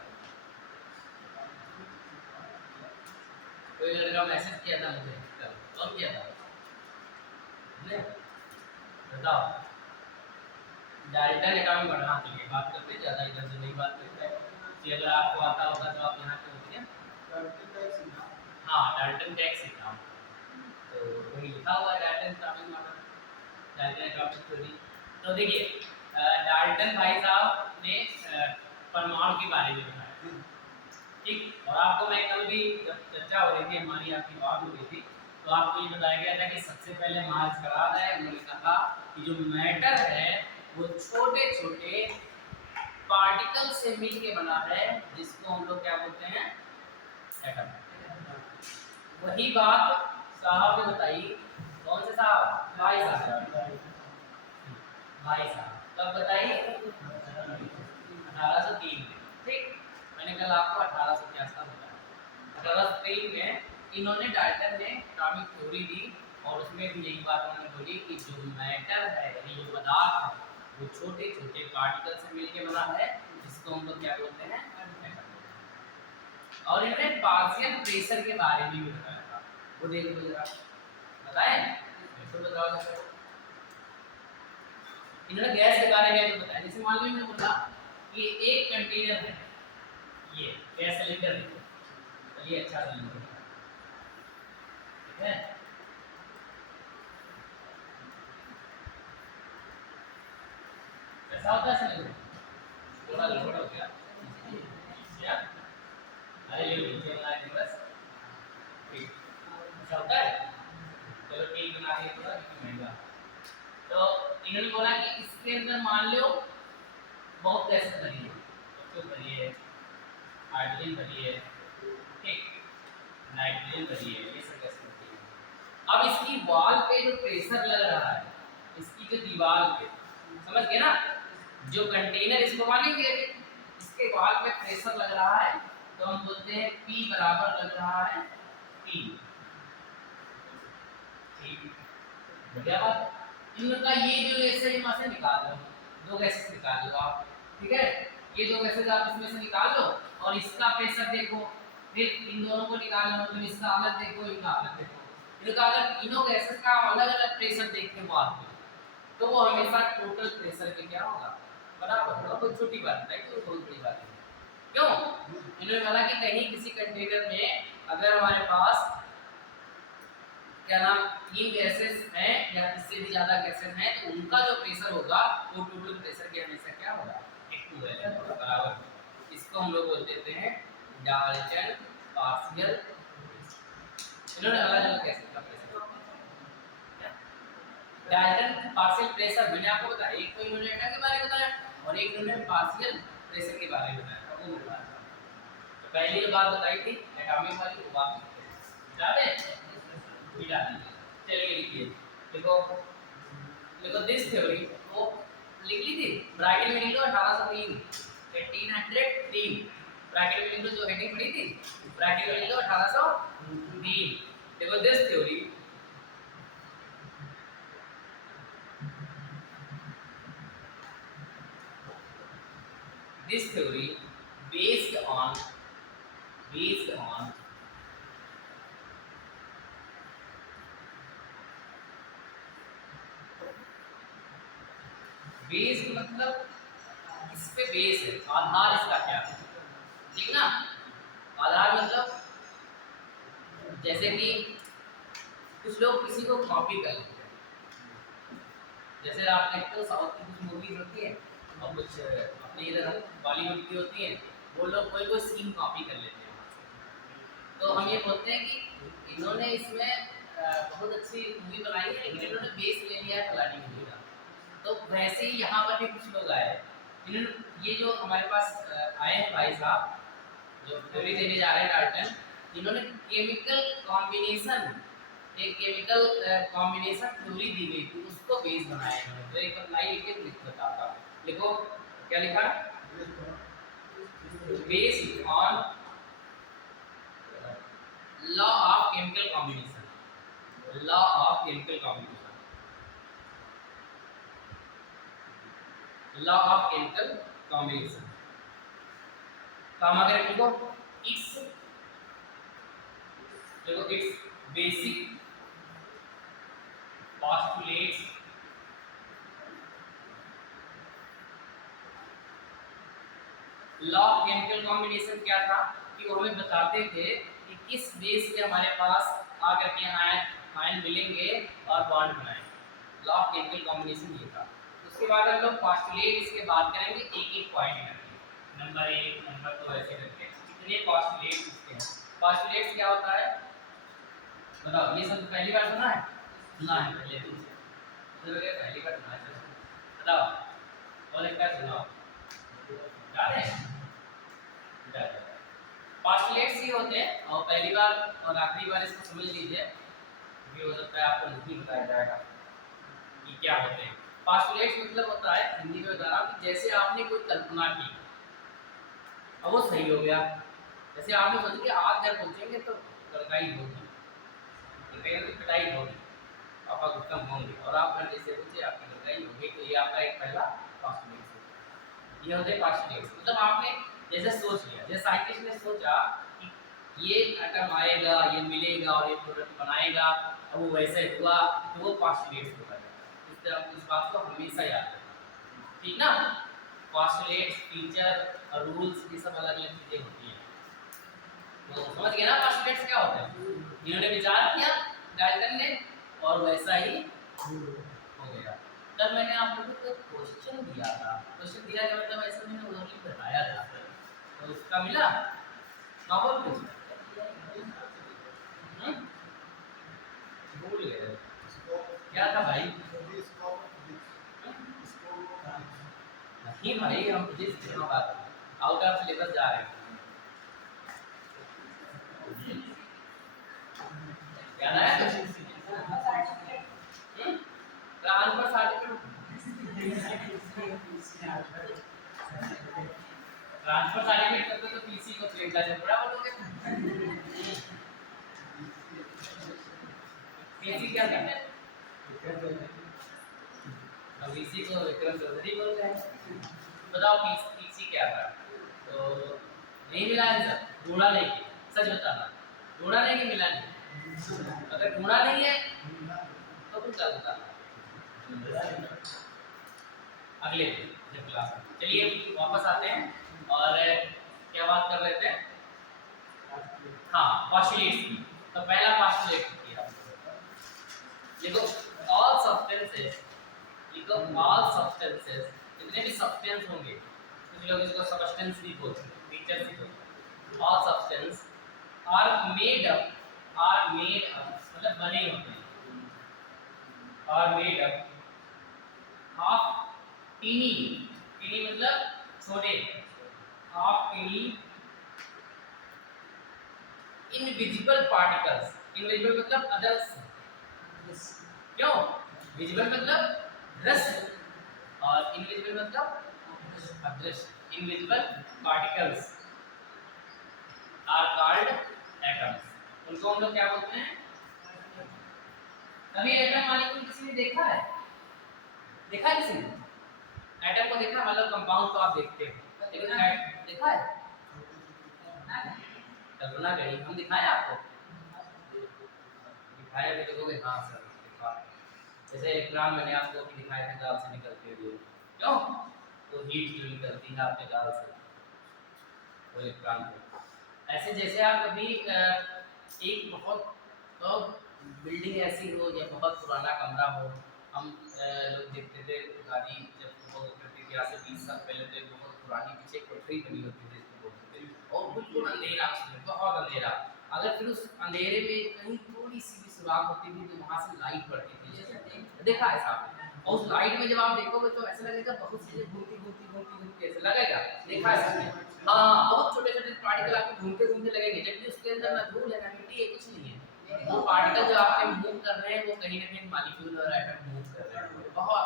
कोई लड़का मैसेज किया था मुझे कल, कौन किया था? तुमने? बताओ। डाल्टन एटॉमिक बढ़ा, चलिए बात करते हैं, ज़्यादा इधर से नहीं बात करते हैं कि अगर आपको आता होगा तो आप यहाँ पे होते हैं। हाँ डाल्टन टैक्स सिद्धांत, तो वही लिखा हुआ है Dalton atomic model, Dalton atomic theory. तो देखिए डाल्टन भाई साहब ने परमाणु के बारे में बताया, ठीक। और आपको मैं कल भी जब चर्चा हो रही थी हमारी, आपकी बात हो रही थी, तो आपको ये बताया गया था कि सबसे पहले मार्क्स करा है, उन्होंने कहा कि जो मैटर है वो छोटे छोटे पार्टिकल से मिलके बना है, जिसको हम लोग क्या बोलते हैं? एटम। वही बात साहब ने बताई, कौन से साहब? भाई साहब, भाई साहब कब बताई? 1803 में, ठीक। मैंने कल आपको 1800 के आसपास बताया। 1803 में इन्होंने डाल्टन ने एटॉमिक थ्योरी दी, और उसमें भी यही बात उन्होंने बोली कि जो मैटर है यानी जो पदार्थ है वो छोटे छोटे पार्टिकल से मिलके बना है, जिसको हम लोग क्या बोलते हैं? एटम। और इन्होंने पार्शियल प्रेशर के बारे में भी बताया था, वो देखो जरा, बताएं तो बताओ जरा। इन्होंने गैस के बारे में भी बताया, जैसे मान लो मैंने बोला कि एक कंटेनर है, ये गैस सिलेंडर है, चलिए अच्छा सिलेंडर है, ठीक है। कैसा होता है सिलेंडर? थोड़ा गड़बड़ हो गया क्या? अरे ये नीचे वाला है बस, ठीक ऐसा होता है। चलो ठीक बना दिए थोड़ा, क्योंकि महंगा। तो इन्होंने बोला कि इसके अंदर मान लो बहुत गैसेस भरी है, ऑक्सीजन भरी है, हाइड्रोजन भरी है, ठीक, नाइट्रोजन भरी है, ये सब गैसें भरी है। अब इसकी वॉल पे जो प्रेशर लग रहा है, इसकी जो दीवार पे, समझ गए ना, जो कंटेनर इसको मानेंगे इसके वॉल पे प्रेशर लग रहा है, तो हम बोलते हैं P बराबर लग रहा है P, ठीक। बढ़िया बात। इनका ये जो गैसें यहाँ से निकाल लो, दो गैसेस निकाल लो आप, ठीक है। ये दो गैसेस आप इसमें से निकाल लो, और इसका प्रेशर देखो, फिर इन दोनों को निकाल लो, मतलब इसका अलग देखो, इनका अलग देखो। इनका अगर तीनों गैसेस का अलग अलग प्रेशर देखते हो आप, तो वो हमेशा टोटल प्रेशर के क्या होगा? बराबर होगा। कोई छोटी बात नहीं, तो बहुत बड़ी बात है। क्यों? इन्होंने बोला कि कहीं किसी कंटेनर में अगर हमारे पास क्या नाम तीन गैसेस हैं या इससे भी ज्यादा गैसेस हैं, तो उनका जो प्रेशर होगा वो टोटल प्रेशर के हमेशा क्या होगा? इक्विवेलेंट होगा, बराबर। इसको हम लोग बोल देते हैं डाल्टन पार्शियल। इन्होंने अलग अलग गैसेस का प्रेशर, डाल्टन पार्शियल प्रेशर मैंने आपको बताया, एक तो इन्होंने एटम के बारे में बताया और एक इन्होंने पार्शियल प्रेशर के बारे में बताया, वो बताया। तो पहली जो बात बताई थी एटॉमिक वाली, वो बात याद है? मिटा दीजिए, चलिए लिखिए। देखो देखो दिस थ्योरी वो लिख ली थी, ब्रैकेट में लिख लो 1803, 1803 ब्रैकेट में लिख लो, जो हेडिंग पड़ी थी ब्रैकेट में लिख लो 1803। देखो this theory this theory based on based मतलब इस पे बेस है, आधार इसका क्या है, ठीक ना। आधार मतलब जैसे कि कुछ लोग किसी को कॉपी कर लेते हैं, जैसे आप देखते हो साउथ की कुछ मूवीज होती है और कुछ अपने इधर बॉलीवुड की होती हैं, वो लोग कोई कोई सीन कॉपी कर लेते हैं वहाँ से। तो हम ये बोलते हैं कि इन्होंने इसमें बहुत अच्छी मूवी बनाई है, लेकिन इन्होंने बेस ले लिया है फलानी मूवी का। तो वैसे ही यहाँ पर भी कुछ लोग आए, इन्होंने ये जो हमारे पास आए हैं भाई साहब जो थ्योरी देने जा रहे हैं डाल्टन, इन्होंने केमिकल कॉम्बिनेशन, एक केमिकल कॉम्बिनेशन थ्योरी दी गई थी, उसको बेस बनाया इन्होंने। तो एक लाइन लिख के लिख बताता हूँ, लिखो क्या लिखा, based on law of chemical combination, law of chemical combination, law of chemical combination. काम अगर लिखो इट्स, देखो it's basic postulates law of chemical combination क्या था कि वो हमें बताते थे कि किस बेस पे हमारे पास आकर के आयन मिलेंगे और बॉन्ड बनाएंगे। लॉ ऑफ केमिकल कॉम्बिनेशन ये था। उसके बाद हम लोग पोस्टुलेट इसके बात करेंगे एक एक पॉइंट करके, नंबर 1 नंबर 2 ऐसे करके कितने पोस्टुलेट इसके हैं। पोस्टुलेट क्या होता है बताओ, ये सब पहली बार सुना है? सुना है पहले तो पहली बार सुना है, बताओ और एक बार सुनाओ, याद है? पोस्टुलेट्स ये होते हैं और पहली बार और आखिरी बार इसको समझ लीजिए, ये हो सकता है आपको नहीं बताया जाएगा कि क्या होते हैं। पोस्टुलेट्स मतलब होता है, हिंदी में बता रहा हूँ, कि जैसे आपने कोई कल्पना की और वो सही हो गया। जैसे आपने सोचा कि आज जब पहुंचेंगे तो लड़काई होगी, पिटाई होगी, पापा को कम होंगे, और आप घर जैसे पूछे आपकी लड़काई होगी, तो ये आपका एक पहला पोस्टुलेट है। ये होते हैं पोस्टुलेट्स, मतलब आपने जैसे सोच लिया, जैसे साइंटिस्ट ने सोचा कि ये एटम आएगा, ये मिलेगा और ये प्रोडक्ट बनाएगा, और वो वैसे हुआ, तो वो पोस्टुलेट्स होता है। इस तरह इस बात को हमेशा याद रखना, ठीक ना? पोस्टुलेट्स, फीचर और रूल्स, ये सब अलग अलग चीजें होती हैं। तो समझ गए ना पोस्टुलेट्स क्या होता है? इन्होंने विचार किया डाल्टन ने और वैसा ही हो गया। तब मैंने आप लोगों को क्वेश्चन दिया था, क्वेश्चन दिया का मतलब ऐसा मैंने ओरली बताया था, तो उसका मिला नॉबल कुछ भूल गए क्या था भाई? नहीं भाई, हम फिजिक्स की बात आउट ऑफ सिलेबस जा रहे हैं। क्या ना है ट्रांसफर सर्टिफिकेट, ट्रांसफर सर्टिफिकेट करते तो पीसी को प्लेट लाने बड़ा बोलोगे। पीसी क्या करते हैं? अब इसी को विक्रम चौधरी बोल रहे हैं। बताओ पीसी क्या था? तो नहीं मिला आंसर, ढूंढा नहीं, सच बताना, ढूंढा नहीं कि मिला नहीं? अगर ढूंढा नहीं है तो कुछ क्या बताना। अगले दिन क्लास में चलिए वापस आते हैं और क्या बात कर रहे थे? हाँ, पोस्टुलेट्स की। तो पहला पोस्टुलेट किया, देखो ऑल सब्सटेंसेस, देखो ऑल सब्सटेंसेस, जितने भी सब्सटेंस होंगे, कुछ लोग इसको सब्सटेंस भी बोलते हैं, फीचर्स भी बोलते हैं। All substance are made up मतलब बने होते हैं, are made up of tiny मतलब छोटे, of tiny invisible particles. Invisible मतलब अदृश्य, क्यों? विजिबल मतलब दृश्य और इनविजिबल मतलब अदृश्य। Invisible particles are called atoms. उनको हम लोग क्या बोलते हैं? कभी एटम मॉलिक्यूल किसी ने देखा है? देखा है किसी ने? एटम को देखा मतलब कंपाउंड को आप देखते हो, लेकिन देखा है? कल्पना करिए, हम दिखाएं आपको? दिखाया भी देखोगे हाँ सर दिखा। जैसे इलेक्ट्रॉन मैंने आपको भी दिखाया था गाल से निकलते हुए, क्यों? तो हीट जो निकलती है आपके गाल से, वो इलेक्ट्रॉन को। ऐसे जैसे आप कभी एक बहुत तो बिल्डिंग ऐसी हो या बहुत पुराना कमरा हो, हम लोग देखते थे दादी जब वो करती थी थे आज से 20 साल पहले तो एक बहुत पुरानी पीछे कोठरी बनी होती थी इसको बोलते थे, और बिल्कुल अंधेरा उसमें बहुत अंधेरा। अगर फिर उस अंधेरे में कहीं थोड़ी सी भी सुराख होती थी तो वहाँ से लाइट पड़ती थी, देखा है साहब। और उस लाइट में जब आप देखोगे तो ऐसा लगेगा बहुत चीजें घूमती घूमती घूमती घूमती ऐसा लगेगा, देखा है सबने? हाँ, बहुत छोटे छोटे पार्टिकल आपको घूमते घूमते लगेंगे, जबकि उसके अंदर ना धूल है ना मिट्टी है, कुछ नहीं है। वो पार्टिकल जो आपके मूव कर रहे हैं वो कहीं ना कहीं मॉलिक्यूल और एटम मूव कर रहे हैं, बहुत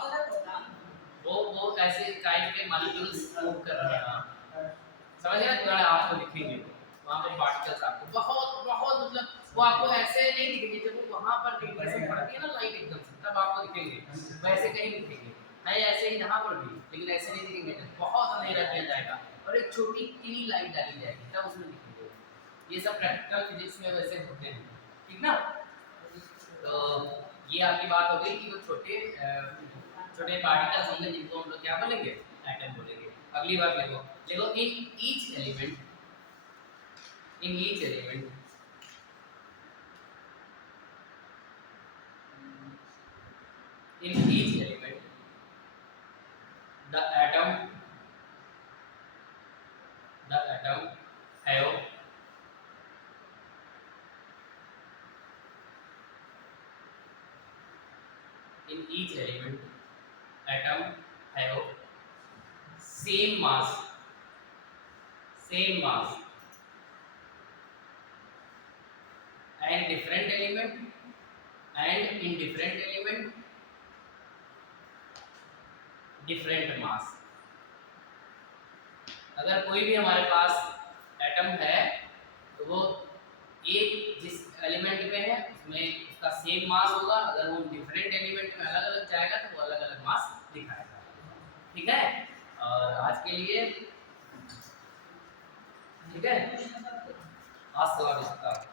वो ऐसे टाइप के मॉलिक्यूल्स मूव कर रहे हैं, समझ रहे हैं? आपको दिखेंगे वहाँ पे पार्टिकल्स आपको बहुत बहुत मतलब वो आपको ऐसे नहीं दिखेंगे, जब वो वहाँ पर रेडिएशन पड़ती है ना लाइट एकदम से, तब आपको दिखेंगे, वैसे कहीं नहीं दिखेंगे। है ऐसे ही यहाँ पर भी, लेकिन ऐसे नहीं दिखेंगे, बहुत अंधेरा किया जाएगा और एक छोटी टीनी लाइट डाली जाएगी तब उसमें दिखेंगे। ये सब प्रैक्टिकल फिजिक्स में वैसे होते हैं, ठीक ना? तो ये आपकी बात हो गई कि वो छोटे छोटे पार्टिकल्स होंगे जिनको हम लोग क्या बोलेंगे, एटम बोलेंगे। अगली बात देखो, देखो in each element in each element the atom have in each element atom have same mass and different element and in different element different mass। अगर कोई भी हमारे पास एटम है तो वो एक जिस एलिमेंट में है उसमें उसका सेम मास होगा, अगर वो डिफरेंट एलिमेंट में अलग अलग जाएगा तो वो अलग अलग मास दिखाएगा, ठीक है? और आज के लिए ठीक है, अस्सलाम वालेकुम।